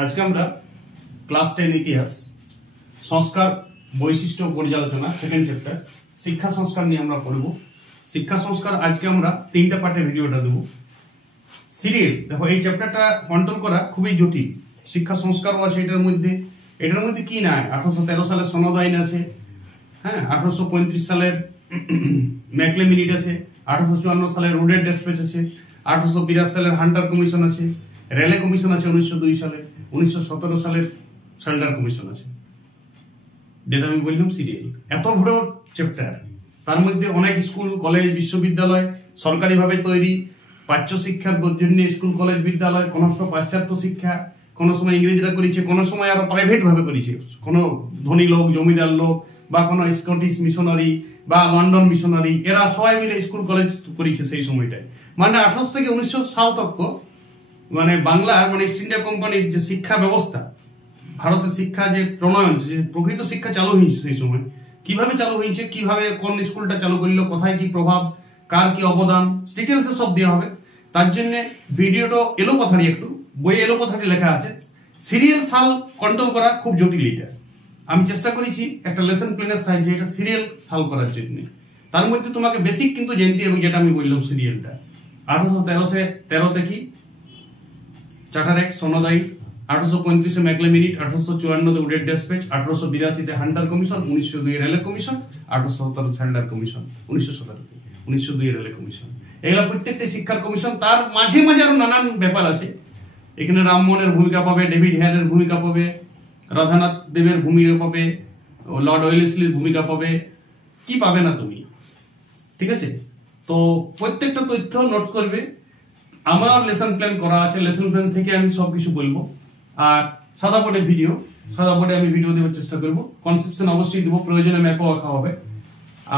আজকে আমরা ক্লাস 10 ইতিহাস সংস্কার বৈশিষ্ট্য পর্যালোচনা সেকেন্ড চ্যাপ্টার শিক্ষা সংস্কার নিয়ে আমরা পড়ব। শিক্ষা সংস্কার আজকে আমরা তিনটা পার্টে ভিডিওটা দেব। সিরিয়াল দেখো, এই চ্যাপ্টারটা কন্ট্রোল করা খুবই জটিল। শিক্ষা সংস্কারও আছে এটার মধ্যে কি না, 1813 সালের সনদ আইন আছে, হ্যাঁ, 1835 সালের ম্যাকলে মিনিট আছে, 1854 সালের রুডের ডেসপ্যাচ আছে, 1882 সালের হান্টার কমিশন আছে, রেলে কমিশন আছে 1902 সালে, 1917 সালের সাল্ডার কমিশন আছে। যেটা আমি বললাম সিরিয়াল, এত বড় চ্যাপ্টার, তার মধ্যে অনেক স্কুল কলেজ বিশ্ববিদ্যালয় সরকারিভাবে তৈরি, পাঠ্য শিক্ষার জন্য স্কুল কলেজ বিদ্যালয়, কোন সময় পাশ্চাত্য শিক্ষা, কোন সময় ইংরেজরা করেছে, কোন সময় আরো প্রাইভেট ভাবে করেছে, কোন ধনী লোক জমিদার লোক বা কোন স্কটিশ মিশনারি বা লন্ডন মিশনারি, এরা সবাই মিলে স্কুল কলেজ করেছে সেই সময়টায়। মানে 1800 থেকে 1900 সাল তক মানে বাংলা মানে ইস্ট ইন্ডিয়া কোম্পানির যে শিক্ষা ব্যবস্থা, ভারতের শিক্ষা যে প্রণয়ন, যে প্রকৃত শিক্ষা চালু হয়েছে সেই সময়, কিভাবে চালু হয়েছে, কিভাবে কোন স্কুলটা চালু করলো, কোথায় কি প্রভাব, কার কি অবদান, ডিটেলসে সব দেওয়া হবে। তার জন্য ভিডিওটা এলোপাথারি, একটু বই এলোপাথারি লেখা আছে। সিরিয়াল সাল কন্ট্রোল করা খুব জটিল। এটা আমি চেষ্টা করেছি একটা লেসন প্ল্যানের সাহায্যে এটা সিরিয়াল সাল করার জন্য। তার মধ্যে তোমাকে বেসিক কিন্তু জানতে হবে, যেটা আমি বললাম সিরিয়ালটা 1813 থেকে চার্টার অ্যাক্ট সনদ আইন, 1835 ম্যাকলে মিনিট, 1854 উডের despatch, 1882 Hunter commission, 1902 Raleigh commission, 1817 সাল্ডার commission, 1902 Raleigh commission. এগুলা প্রত্যেকটা শিক্ষার কমিশন। তার মাঝে মাঝে আরো নানান ব্যাপার আছে। এখানে রামমোহনের ভূমিকা পাবে, ডেভিড হেয়ারের ভূমিকা পাবে, রাধানাথ দেবের ভূমিকা পাবে, লর্ড ওয়েলেসলির ভূমিকা পাবে, কি পাবে না তুমি, ঠিক আছে? তো প্রত্যেকটা তথ্য নোট করবে। আমার লেসন প্ল্যান করা আছে, লেসন প্ল্যান থেকে আমি সবকিছু বলবো। আর সাদা বোর্ডে আমি ভিডিও দেওয়ার চেষ্টা করবো। কনসেপশন অবশ্যই দেবো, প্রয়োজনে ম্যাপও আঁকা হবে।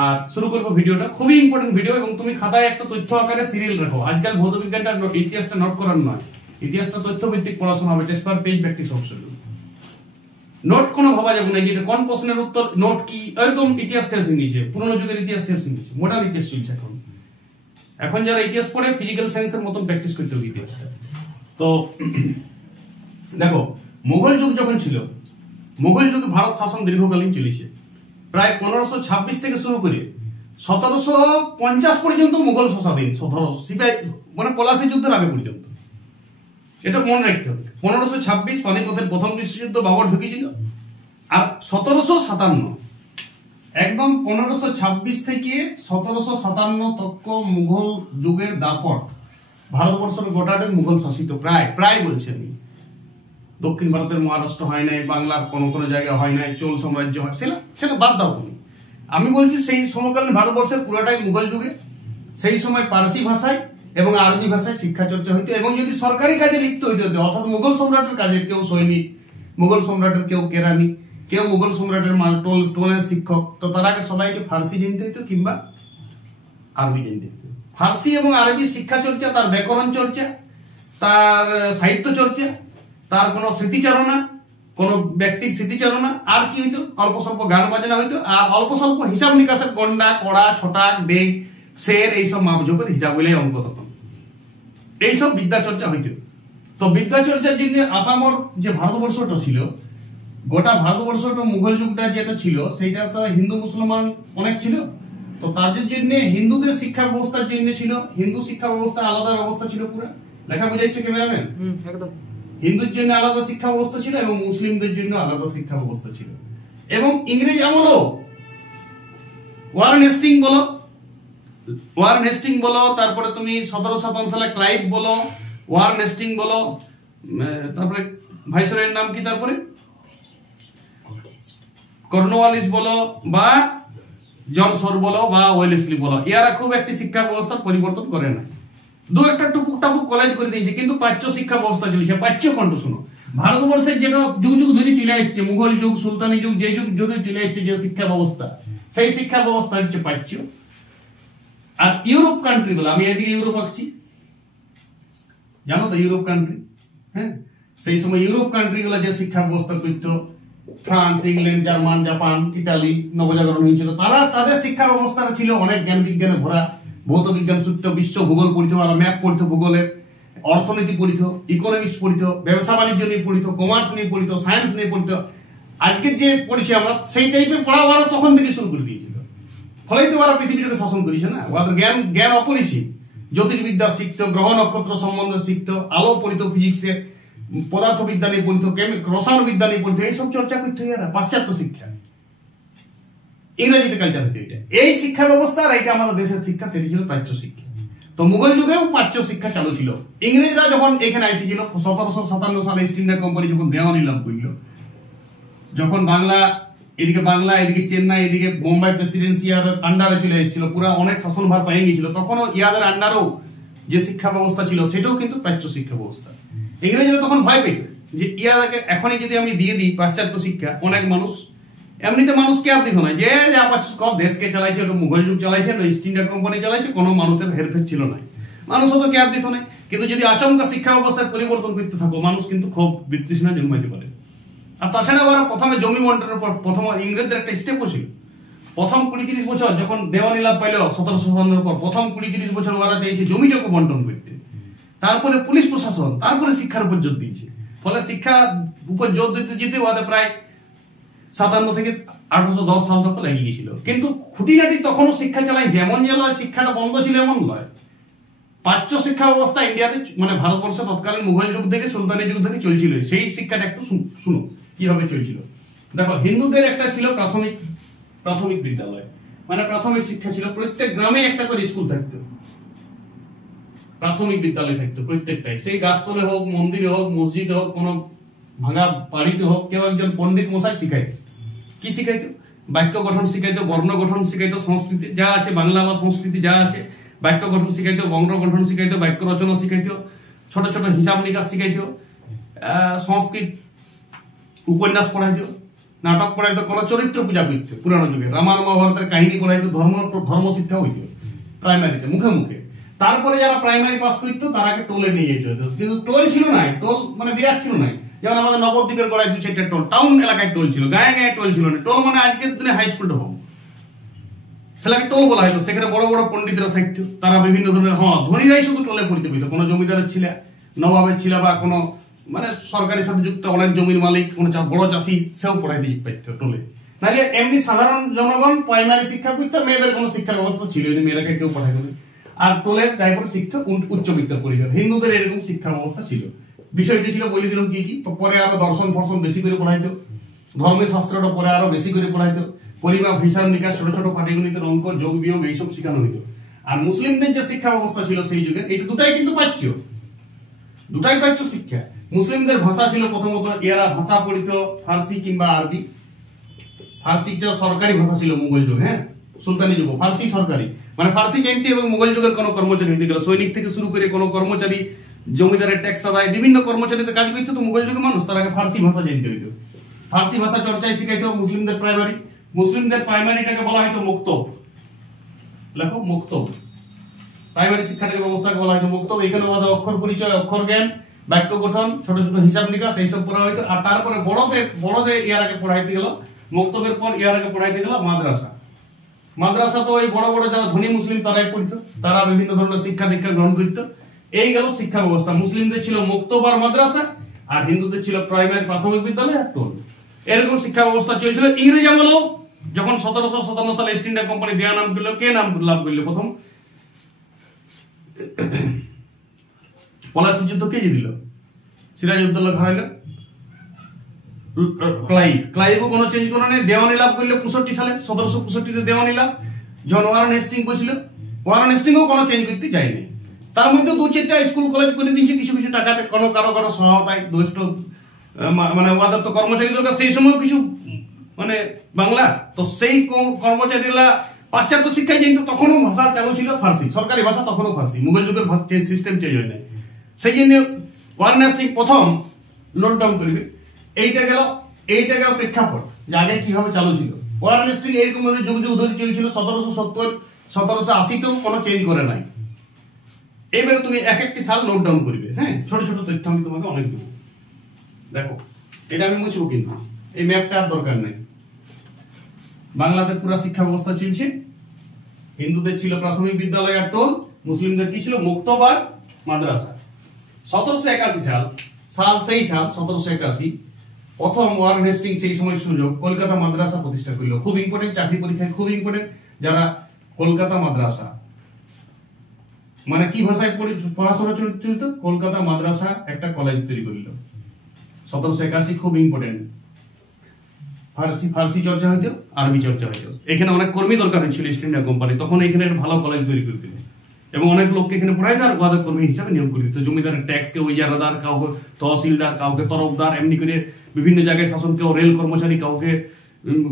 আর শুরু করবো ভিডিওটা, খুবই ইম্পর্টেন্ট ভিডিও। এবং তুমি খাতায় একটা তথ্য আকারে সিরিয়াল রাখো। আজকাল ভৌত বিজ্ঞানটা ইতিহাসটা নোট করার নয়, ইতিহাসটা তথ্য ভিত্তিক পড়াশোনা হবে। টেস্ট পার পেজ প্র্যাকটিস অবশ্যই। নোট কোনো ভাবা যাবে না যে কোন প্রশ্নের উত্তর, নোট কি, এরকম ইতিহাস শেষ হয়ে গেছে, পুরোনো যুগের ইতিহাস শেষ হয়ে গেছে, মডার্ন ইতিহাস চলছে এখন যারা ইতিহাস পড়ে ফিজিক্যাল সায়েন্সের মতন প্র্যাকটিস করতে হবে ইতিহাসটা। তো দেখো, মুঘল যুগ যখন ছিল, মুঘল যুগে ভারত শাসন দীর্ঘকালীন চলেছে। প্রায় 1526 থেকে শুরু করে 1750 পর্যন্ত মুঘল শাসনাধীন, মানে পলাশী যুদ্ধের আগে পর্যন্ত। এটা মনে রাখতে হবে। 1526 পানিপথের প্রথম বিশ্বযুদ্ধ বাবর ঢুকেছিল। আর 1757 একদম 1526 থেকে 1757 তক মুঘল যুগের দাপট ভারতবর্ষের গোটাটা মুঘল শাসিত। প্রায় বলছি আমি, দক্ষিণ ভারতের মহারাষ্ট্র হয় নাই, বাংলার কোন জায়গায় হয় নাই, চোল সাম্রাজ্য হয়, সেটা বাদ দাও তুমি। আমি বলছি সেই সমকালীন ভারতবর্ষের পুরোটাই মুঘল যুগে। সেই সময় পারসি ভাষায় এবং আরবি ভাষায় শিক্ষা চর্চা হইতো। এবং যদি সরকারি কাজে লিপ্ত হইতে হতো, অর্থাৎ মুঘল সম্রাটের কাজে, কেউ সৈনিক, মুঘল সম্রাটের কেউ কেরানি, কেউ মুঘল সম্রাটের টোলের শিক্ষক, তো তার আগে সবাইকে ফার্সি জানতে হইতো কিংবা আরবি জানতে হইতো। ফার্সি এবং আরবি শিক্ষা চর্চা, তার ব্যাকরণ চর্চা, তার সাহিত্য চর্চা, তার কোন স্মৃতিচারণা, কোন ব্যক্তির স্মৃতিচারণা, আর কি হইতো, অল্প স্বল্প গান বাজনা হইতো, আর অল্প স্বল্প হিসাব নিকাশের গন্ডা, কড়া, ছটা, বেগ, শের, এইসব মাপঝোপের হিসাব বলে অঙ্ক তখন এইসব বিদ্যা চর্চা হইতো। তো বিদ্যা চর্চার জন্য আপামর যে ভারতবর্ষটা ছিল, গোটা ভারতবর্ষটা মুঘল যুগটা যেটা ছিল, সেইটা তো হিন্দু মুসলমান অনেক ছিল। তো তাদের জন্য হিন্দুদের শিক্ষা ব্যবস্থার জন্য ছিল, হিন্দু শিক্ষা ব্যবস্থা আলাদা ব্যবস্থা ছিল। পুরো লেখা বুঝাইছে ক্যামেরাম্যান? একদম। হিন্দুর জন্য আলাদা শিক্ষা ব্যবস্থা ছিল এবং মুসলিমদের জন্য আলাদা শিক্ষা ব্যবস্থা ছিল। এবং ইংরেজ আমলও ওয়ারেন হেস্টিং বলো, তারপরে তুমি 1757 সালে ক্লাইভ বলো, ওয়ারেন হেস্টিং বলো, তারপরে ভাইসরয়ের নাম কি, তারপরে কর্নওয়ালিস বলো, বা জন শোর বলো, বা ওয়েলেসলি বলো, এরা খুব একটি শিক্ষা ব্যবস্থা পরিবর্তন করে না। দু একটা টুপুক টাপুক কলেজ করে দিয়েছে, কিন্তু পাচ্য শিক্ষা ব্যবস্থা চলেছে। পাচ্য কণ্ঠ শোনো, ভারতবর্ষের যেটা যুগ যুগ ধরে চলে আসছে, মুঘল যুগ, সুলতানি যুগ, যে যুগে চলে আসছে যে শিক্ষা ব্যবস্থা, সেই শিক্ষা ব্যবস্থা হচ্ছে পাচ্য। আর ইউরোপ কান্ট্রি গুলো, আমি এদিকে ইউরোপ আঁকছি, জানো তো ইউরোপ কান্ট্রি, হ্যাঁ, সেই সময় ইউরোপ কান্ট্রি গুলো যে শিক্ষা ব্যবস্থা করতো, France, England, German, Japan, Italy নবজাগরণ হয়েছিল, তাদের শিক্ষা ব্যবস্থা ছিল অনেক জ্ঞান বিজ্ঞানে ভরা। ভৌত বিজ্ঞান সূত্র, বিশ্ব ভূগোল পড়তে, ম্যাপ পড়তে ভূগোলের, অর্থনীতি পড়িত, ইকোনমিক্স পড়িত, ব্যবসা বাণিজ্য নিয়ে পড়িত, কমার্স নিয়ে পড়িত, সায়েন্স নিয়ে পড়িত। আজকে যে পড়ছি আমরা সেই টাইপের পড়া ওরা তখন থেকে শুরু করে দিয়েছিল। ফলেই তো ওরা পৃথিবীটাকে শাসন করেছে না। ওরা তো জ্ঞান অপরিসীম। জ্যোতির্বিদ্যা শিখত, গ্রহ নক্ষত্র সম্বন্ধে শিখত, আলো পড়িত, ফিজিক্সের পদার্থবিদ্যা নিয়ে পড়িত, রসায়ন বিদ্যা নিয়ে পড়িত, এইসব চর্চা করতে এরা পাশ্চাত্য শিক্ষা, ইংরেজিতে কালচার হতো। এটা এই শিক্ষা ব্যবস্থা আর এটা আমাদের দেশের শিক্ষা, সেটি ছিল প্রাচ্য শিক্ষা। তো মুঘল যুগেও প্রাচ্য শিক্ষা চালু ছিল। ইংরেজরা যখন এখানে এসেছিল 1757 সালে ইস্ট ইন্ডিয়া কোম্পানি যখন দেওয়া নিলাম করল, যখন বাংলা এদিকে চেন্নাই, এদিকে বোম্বাই প্রেসিডেন্সিয়ার আন্ডারে চলে এসেছিল, পুরো অনেক শাসনভার পেয়ে গিয়েছিল, তখনও ইয়াদের আন্ডারও যে শিক্ষা ব্যবস্থা ছিল সেটাও কিন্তু প্রাচ্য শিক্ষা ব্যবস্থা। ইংরেজরা তখন ভয় পেত যে ইয়াদাকে এখনই যদি আমি দিয়ে দিই পাশ্চাত্য শিক্ষা, অনেক মানুষ এমনিতে মানুষকে আর দিত না, যে যা পাচ্ছিস কর, দেশকে চালাইছে, ওটা মুঘল যুগ চালাইছে, ইস্ট ইন্ডিয়া কোম্পানি চালাইছে, কোনো মানুষের হেরফের ছিল না, মানুষও তো কেয়ার দিত না। কিন্তু যদি আচমকা শিক্ষা ব্যবস্থায় পরিবর্তন করতে থাকো, মানুষ কিন্তু খুব বিতৃষ্ণা জন্মাইতে পারে। আর তাছাড়া ওরা প্রথমে জমি বন্টনের পর প্রথম ইংরেজদের একটা স্টেপ ছিল, প্রথম 20-30 বছর যখন দেওয়ানি লাভ পাইল 1757 পর, প্রথম 20-30 বছর ওরা চাইছে জমিটাকে বন্টন করতে, তারপরে পুলিশ প্রশাসন, তারপরে শিক্ষার উপর জোর দিয়েছে। ফলে শিক্ষা উপর জোর দিতে যেতে ওদের প্রায় 57 থেকে 1810 সাল তক লেগে গিয়েছিল। কিন্তু খুঁটিনাটি তখনও শিক্ষা চালাই, যেমন যে লয় শিক্ষাটা বন্ধ ছিল এমন লয়। প্রাচ্য শিক্ষা ব্যবস্থা ইন্ডিয়াতে মানে ভারতবর্ষে তৎকালীন মুঘল যুগ থেকে সুলতানি যুগ থেকে চলছিল। সেই শিক্ষাটা একটু শুনো কিভাবে চলছিল। দেখো, হিন্দুদের একটা ছিল প্রাথমিক বিদ্যালয়, মানে প্রাথমিক শিক্ষা ছিল, প্রত্যেক গ্রামে একটা করে স্কুল থাকতো, প্রাথমিক বিদ্যালয় থাকতো প্রত্যেকটাই। সেই গাছতলে হোক, মন্দিরে হোক, মসজিদে হোক, কোন ভাঙা বাড়িতে হোক, কেউ একজন পণ্ডিত মশাই শিখাইতো। কি শিখাইতো? বাক্য গঠন শিখাইতো, বর্ণ গঠন শিখাইতো, সংস্কৃতি যা আছে বাংলা বা সংস্কৃতি যা আছে, বাক্য গঠন শিখাইতো, বর্ণ গঠন শিখাইতো, বাক্য রচনা শিখাইতো, ছোট ছোট হিসাব নিকাশ শিখাইতো, সংস্কৃত উপন্যাস পড়াইতো, নাটক পড়াইতো, কোন চরিত্র পূজা করতো, পুরানো যুগে রামায়ণ মহাভারতের কাহিনী পড়াইতো, ধর্ম শিক্ষা হইতো প্রাইমারিতে মুখে মুখে। তারপরে যারা প্রাইমারি পাস করতো তারাকে টোলে নিয়ে যেতে হতো। কিন্তু টোল ছিল না, টোল মানে বিরাট ছিল না। যেমন আমাদের নবদ্বীপের গোড়ায় 2-4টা টোল, টাউন এলাকায় টোল ছিল, গায়ে গায়ে টোল ছিল না। টোল মানে আজকের দিনে হাই স্কুলটা হোক, সেটাকে টোল বলা হতো। সেখানে বড় বড় পণ্ডিতরা থাকতো, তারা বিভিন্ন ধরনের, ধনীরাই শুধু টোলে পড়তে পেত। কোনো জমিদারের ছিল, নবাবের ছিল, বা কোনো মানে সরকারের সাথে যুক্ত অনেক জমির মালিক, কোনো বড় চাষি, সেও পড়াইতে পারতো টোলে। নাহলে এমনি সাধারণ জনগণ প্রাইমারি শিক্ষা করতো, মেয়েদের কোনো শিক্ষার ব্যবস্থা ছিল না, মেয়েরাকে কেউ পড়াইতো না। আর টোলের তারপরে শিক্ষা উচ্চ বিদ্যার পরিবার। হিন্দুদের এরকম শিক্ষা ব্যবস্থা ছিল। বিষয়টি ছিল বলে দিলাম কি কি। তো পরে আরো দর্শন ফর্শন বেশি করে পড়াইতো, ধর্মের শাস্ত্রটা পরে আরো বেশি করে পড়াইতো, পরিমাপ হিসাব নিকাশ, ছোট ছোট পাটিগণিতের অঙ্ক, যোগ বিয়োগ এইসব শেখানো হইতো। আর মুসলিমদের যে শিক্ষা ব্যবস্থা ছিল সেই যুগে, এটা দুটাই কিন্তু প্রাচ্য, দুটাই প্রাচ্য শিক্ষা। মুসলিমদের ভাষা ছিল প্রথমত, এরা ভাষা পড়িত ফার্সি কিংবা আরবি। ফার্সিটা সরকারি ভাষা ছিল মুঘল যুগ, সুলতানি যুগ ফার্সি সরকারি, মানে ফার্সি জানতে এবং মুঘল যুগের কোনো কর্মচারী হইতে গেল, সৈনিক থেকে শুরু করে কোনো কর্মচারী, জমিদারের ট্যাক্স আদায়, বিভিন্ন কর্মচারীতে কাজ করতো, তো মুঘল যুগের মানুষ তারাকে ফার্সি ভাষা জানতে হইতো। ফার্সি ভাষা চর্চায় শিখাইতো মুসলিমদের প্রাইমারি। মুসলিমদের প্রাইমারিটাকে বলা হয়তো মুক্তব, লেখো মুক্তব। প্রাইমারি শিক্ষাটাকে ব্যবস্থাকে বলা হয়তো মুক্তব। এখানে আমাদের অক্ষর পরিচয়, অক্ষর জ্ঞান, বাক্য গঠন, ছোট ছোট হিসাব নিকাশ এইসব পড়া হইতো। আর তারপরে বড়দের ইয়ার আগে পড়াইতে গেল, মুক্তবের পর ইয়ার আগে পড়াইতে গেল মাদ্রাসা। মাদ্রাসা তো ওই বড় বড় যারা ধনী মুসলিম তারাই পড়তো, তারা বিভিন্ন ধরনের শিক্ষা দীক্ষা গ্রহণ করতো। এই গেল শিক্ষা ব্যবস্থা। মুসলিমদের ছিল মুক্তব আর মাদ্রাসা, আর হিন্দুদের ছিল প্রাইমারি প্রাথমিক বিদ্যালয় আর টোল। এরকম শিক্ষা ব্যবস্থা চলছিল। ইংরেজ আমলেও যখন 1757 সালে ইস্ট ইন্ডিয়া কোম্পানি দেয়া নাম করলো, কে নাম লাভ করলো প্রথম? পলাশী যুদ্ধ কে জিতল? সিরাজউদ্দৌলা হারাইলো। ক্লাইভও কোনো চেঞ্জ করে নেই। দেওয়ানি লাভ করলো 65 সালে, 1765 দেওয়ানি লাভ। যখন ওয়ারেন হেস্টিং বসছিল, ওয়ারেন হেস্টিংও কোনো চেঞ্জ করতে যায়নি। তার মধ্যে 2-4টা স্কুল কলেজ করে দিয়েছে কিছু কিছু টাকাতে, কারো সহায়তায়, মানে ওদের তো কর্মচারী দরকার সেই সময় কিছু, মানে বাংলা তো সেই কর্মচারীরা পাশ্চাত্য শিক্ষায় কিন্তু তখনও ভাষা চালু ছিল ফার্সি, সরকারি ভাষা তখনও ফার্সি, মুঘল যুগের সিস্টেম চেঞ্জ হয় নাই। সেই জন্য ওয়ারেন হেস্টিং প্রথম নোট ডাউন করবে। এইটা গেল প্রেক্ষাপট যে আগে কিভাবে চালু ছিল। ওয়ারেন হেস্টিং এইরকম ভাবে যুগ যুগ ধরে চলছিল। 1770, 1780তেও কোনো চেঞ্জ করে নাই। এবারে তুমি এক একটি সাল নোট ডাউন করবে, ছোট ছোট তথ্য আমি তোমাকে অনেক দেবো। দেখো, এটা আমি মুছবো কিন্তু, এই ম্যাপটা আর দরকার নেই। বাংলাদেশ পুরো শিক্ষা ব্যবস্থা চলছে। হিন্দুদের ছিল প্রাথমিক বিদ্যালয় আর টোল, মুসলিমদের কি ছিল? মুক্তব আর মাদ্রাসা। 1781 সাল সেই সাল 1781 প্রথম ওয়ারেন হেস্টিংস সেই সময় সুযোগ কলকাতা মাদ্রাসা প্রতিষ্ঠা করলো। খুব ইম্পর্টেন্ট, চাকরি পরীক্ষায় খুব ইম্পর্টেন্ট। যারা কলকাতা মাদ্রাসা মানে কি ভাষায় পড়াশোনা চলত? কলকাতা মাদ্রাসা একটা কলেজ তৈরি করলো 1781, খুব ইম্পর্টেন্ট। ফার্সি চর্চা হইতো, আরবি চর্চা হইতো। এখানে অনেক কর্মী দরকার হয়েছিল ইস্ট ইন্ডিয়া কোম্পানি, তখন এখানে একটা ভালো কলেজ তৈরি করে দিল এবং অনেক লোককে এখানে পড়াইতো আর ওয়াদা কর্মী হিসাবে নিয়োগ করে দিত। জমিদারের ট্যাক্সকে ওইজারাদার, কাউকে তহসিলদার, কাউকে তরফদার, এমনি করে বিভিন্ন জায়গায় শাসন, কেউ রেল কর্মচারী, কাউকে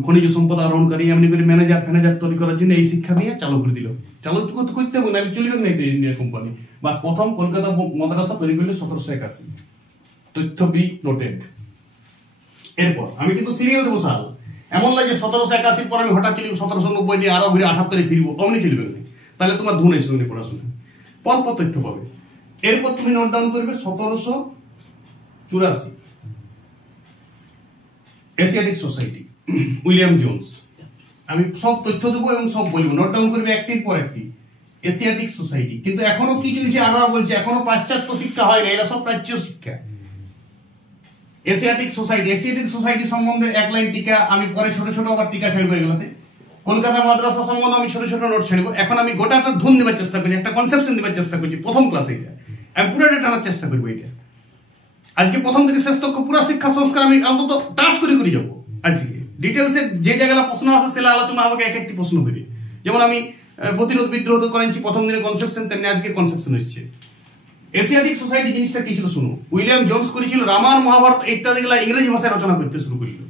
খনিজ সম্পদ আহরণকারী, এমনি করে ম্যানেজার তৈরি করার জন্য এই শিক্ষা দিয়ে চালু করে দিল। চালু করতে হবে না, চলবে না ইস্ট ইন্ডিয়া কোম্পানি। বাস প্রথম কলকাতা মাদ্রাসা তৈরি করলো 1781। তথ্যবি নোটেড। এরপর আমি কিন্তু সিরিয়াল দেবো সাল, এমন লাগে 1781 পর আমি হঠাৎ চলি 1790 দিয়ে আরো ঘুরে 78 ফিরবো, অমনি চলবে না, তাহলে তোমার ধুন এসে পড়াশোনা পর তথ্য পাবে। এরপর তুমি নোট ডাউন করবে 1784 এশিয়াটিক সোসাইটি, উইলিয়াম জোন্স। আমি সব তথ্য দেবো এবং সব বলবো, নোট ডাউন করবে একটির পর একটি। এশিয়াটিক সোসাইটি কিন্তু এখনো কি চলছে? আরো বলছে এখনো পাশ্চাত্য শিক্ষা হয় না, এরা সব প্রাচ্য শিক্ষা। এশিয়াটিক সোসাইটি সম্বন্ধে এক লাইন টিকা আমি পরে ছোট ছোট আবার টিকা ছাড়বো এগুলোতে। কলকাতা মাদ্রাসা সম্বন্ধে আমি ছোট ছোট নোট ছাড়বো। এখন আমি গোটাটা ধুন দেওয়ার চেষ্টা করছি, একটা কনসেপশন দেওয়ার চেষ্টা করছি প্রথম ক্লাসে। এটা আমি পুরোটা টানার চেষ্টা করবো। এটা আজকে প্রথম থেকে শেষ তক পুরো শিক্ষা সংস্কার আমি অন্তত টাচ করে যাবো। আজকে ডিটেলসে যে জায়গাটা প্রশ্ন আছে সেটা আলোচনা আমাকে এক একটি প্রশ্ন করি। যেমন আমি প্রতিরোধ বিদ্রোহ করেছি প্রথম দিনের কনসেপশন, তেমনি আজকে কনসেপশন এসেছে। এশিয়াটিক সোসাইটি জিনিসটা কি ছিল শুনো। উইলিয়াম জোন্স করেছিল রামায়ণ, মহাভারত ইত্যাদি গুলা ইংরেজি ভাষায় রচনা করতে শুরু করিল।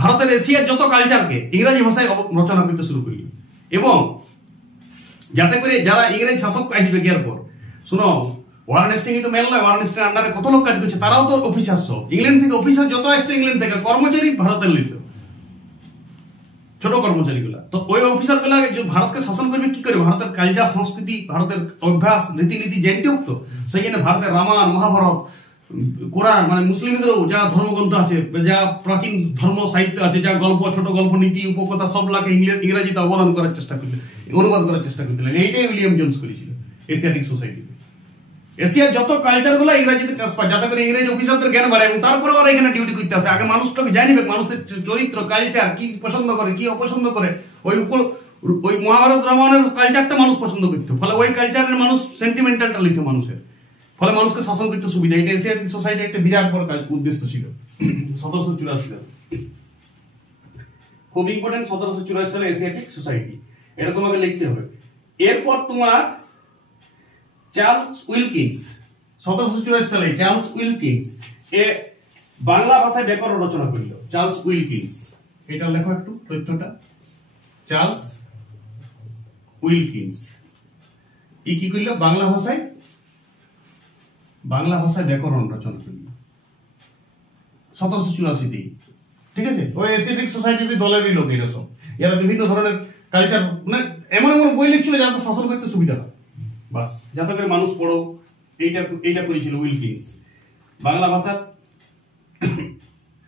ভারতের এশিয়ার যত কালচারকে ইংরেজি ভাষায় রচনা করতে শুরু করিল, এবং যাতে করে যারা ইংরেজ শাসক আসবে গিয়ার পর, শুনো ওয়ারেন হেস্টিংস তো মেল নয়, ওয়ারেন হেস্টিংস আন্ডারে কত লোক কাজ করছে, তারাও তো অফিসার। সব ইংল্যান্ড থেকে অফিসার যত আসতো, ইংল্যান্ড থেকে কর্মচারী ভারতের লিত, ছোট কর্মচারী গুলা। তো ওই অফিসার গুলা ভারতকে শাসন করবে কি করে? ভারতের কালচার, সংস্কৃতি, ভারতের অভ্যাস, রীতিনীতি জানতে হতো। সেই জন্য ভারতের রামায়ণ, মহাভারত, কোরআন, মানে মুসলিমদেরও যা ধর্মগ্রন্থ আছে, যা প্রাচীন ধর্ম সাহিত্য আছে, যা গল্প, ছোট গল্প, নীতি, উপকথা, সবগুলাকে ইংরেজিতে অবদান করার চেষ্টা করলেন, অনুবাদ করার চেষ্টা করলেন। এইটাই উইলিয়াম জোন্স করেছিল এশিয়াটিক সোসাইটি। এশিয়ার যত কালচার গুলো ইংরেজিতে ট্রান্সফার, যাতে করে ইংরেজি অফিসারদের জ্ঞান বাড়ে, এবং তারপরে ওরা এখানে ডিউটি করতে আসে। আগে মানুষটাকে জানিবে মানুষের চরিত্র, কালচার, কি পছন্দ করে, কি অপছন্দ করে। ওই মহাভারত রামায়ণের কালচারটা মানুষ পছন্দ করতো, ফলে ওই কালচারের মানুষ সেন্টিমেন্টালটা লিখতো মানুষের, ফলে মানুষকে শাসন করতে সুবিধা। এটা এশিয়াটিক সোসাইটি একটা বিরাট বড় উদ্দেশ্য ছিল। 1784 সালে খুব ইম্পর্টেন্ট। 1784 সালে এশিয়াটিক সোসাইটি, এটা তোমাকে লিখতে হবে। এরপর তোমার চার্লস উইলকিন্স, 1784 সালে চার্লস উইলকিন্স এ বাংলা ভাষায় ব্যাকরণ রচনা করল। চার্লস উইলকিন্স, এটা লেখো একটু তথ্যটা। চার্লস উইলকিন্স কি করল? বাংলা ভাষায় ব্যাকরণ রচনা করল 1784। ঠিক আছে, ওই এশিয়াটিক সোসাইটির দলেরই লোক এরা সব। এরা বিভিন্ন ধরনের কালচার, মানে এমন এমন বই লিখছিল যাতে শাসন করতে সুবিধা হয়, বাস যাতে করে মানুষ পড়ো। এইটা করেছিল উইলকিন্স বাংলা ভাষা।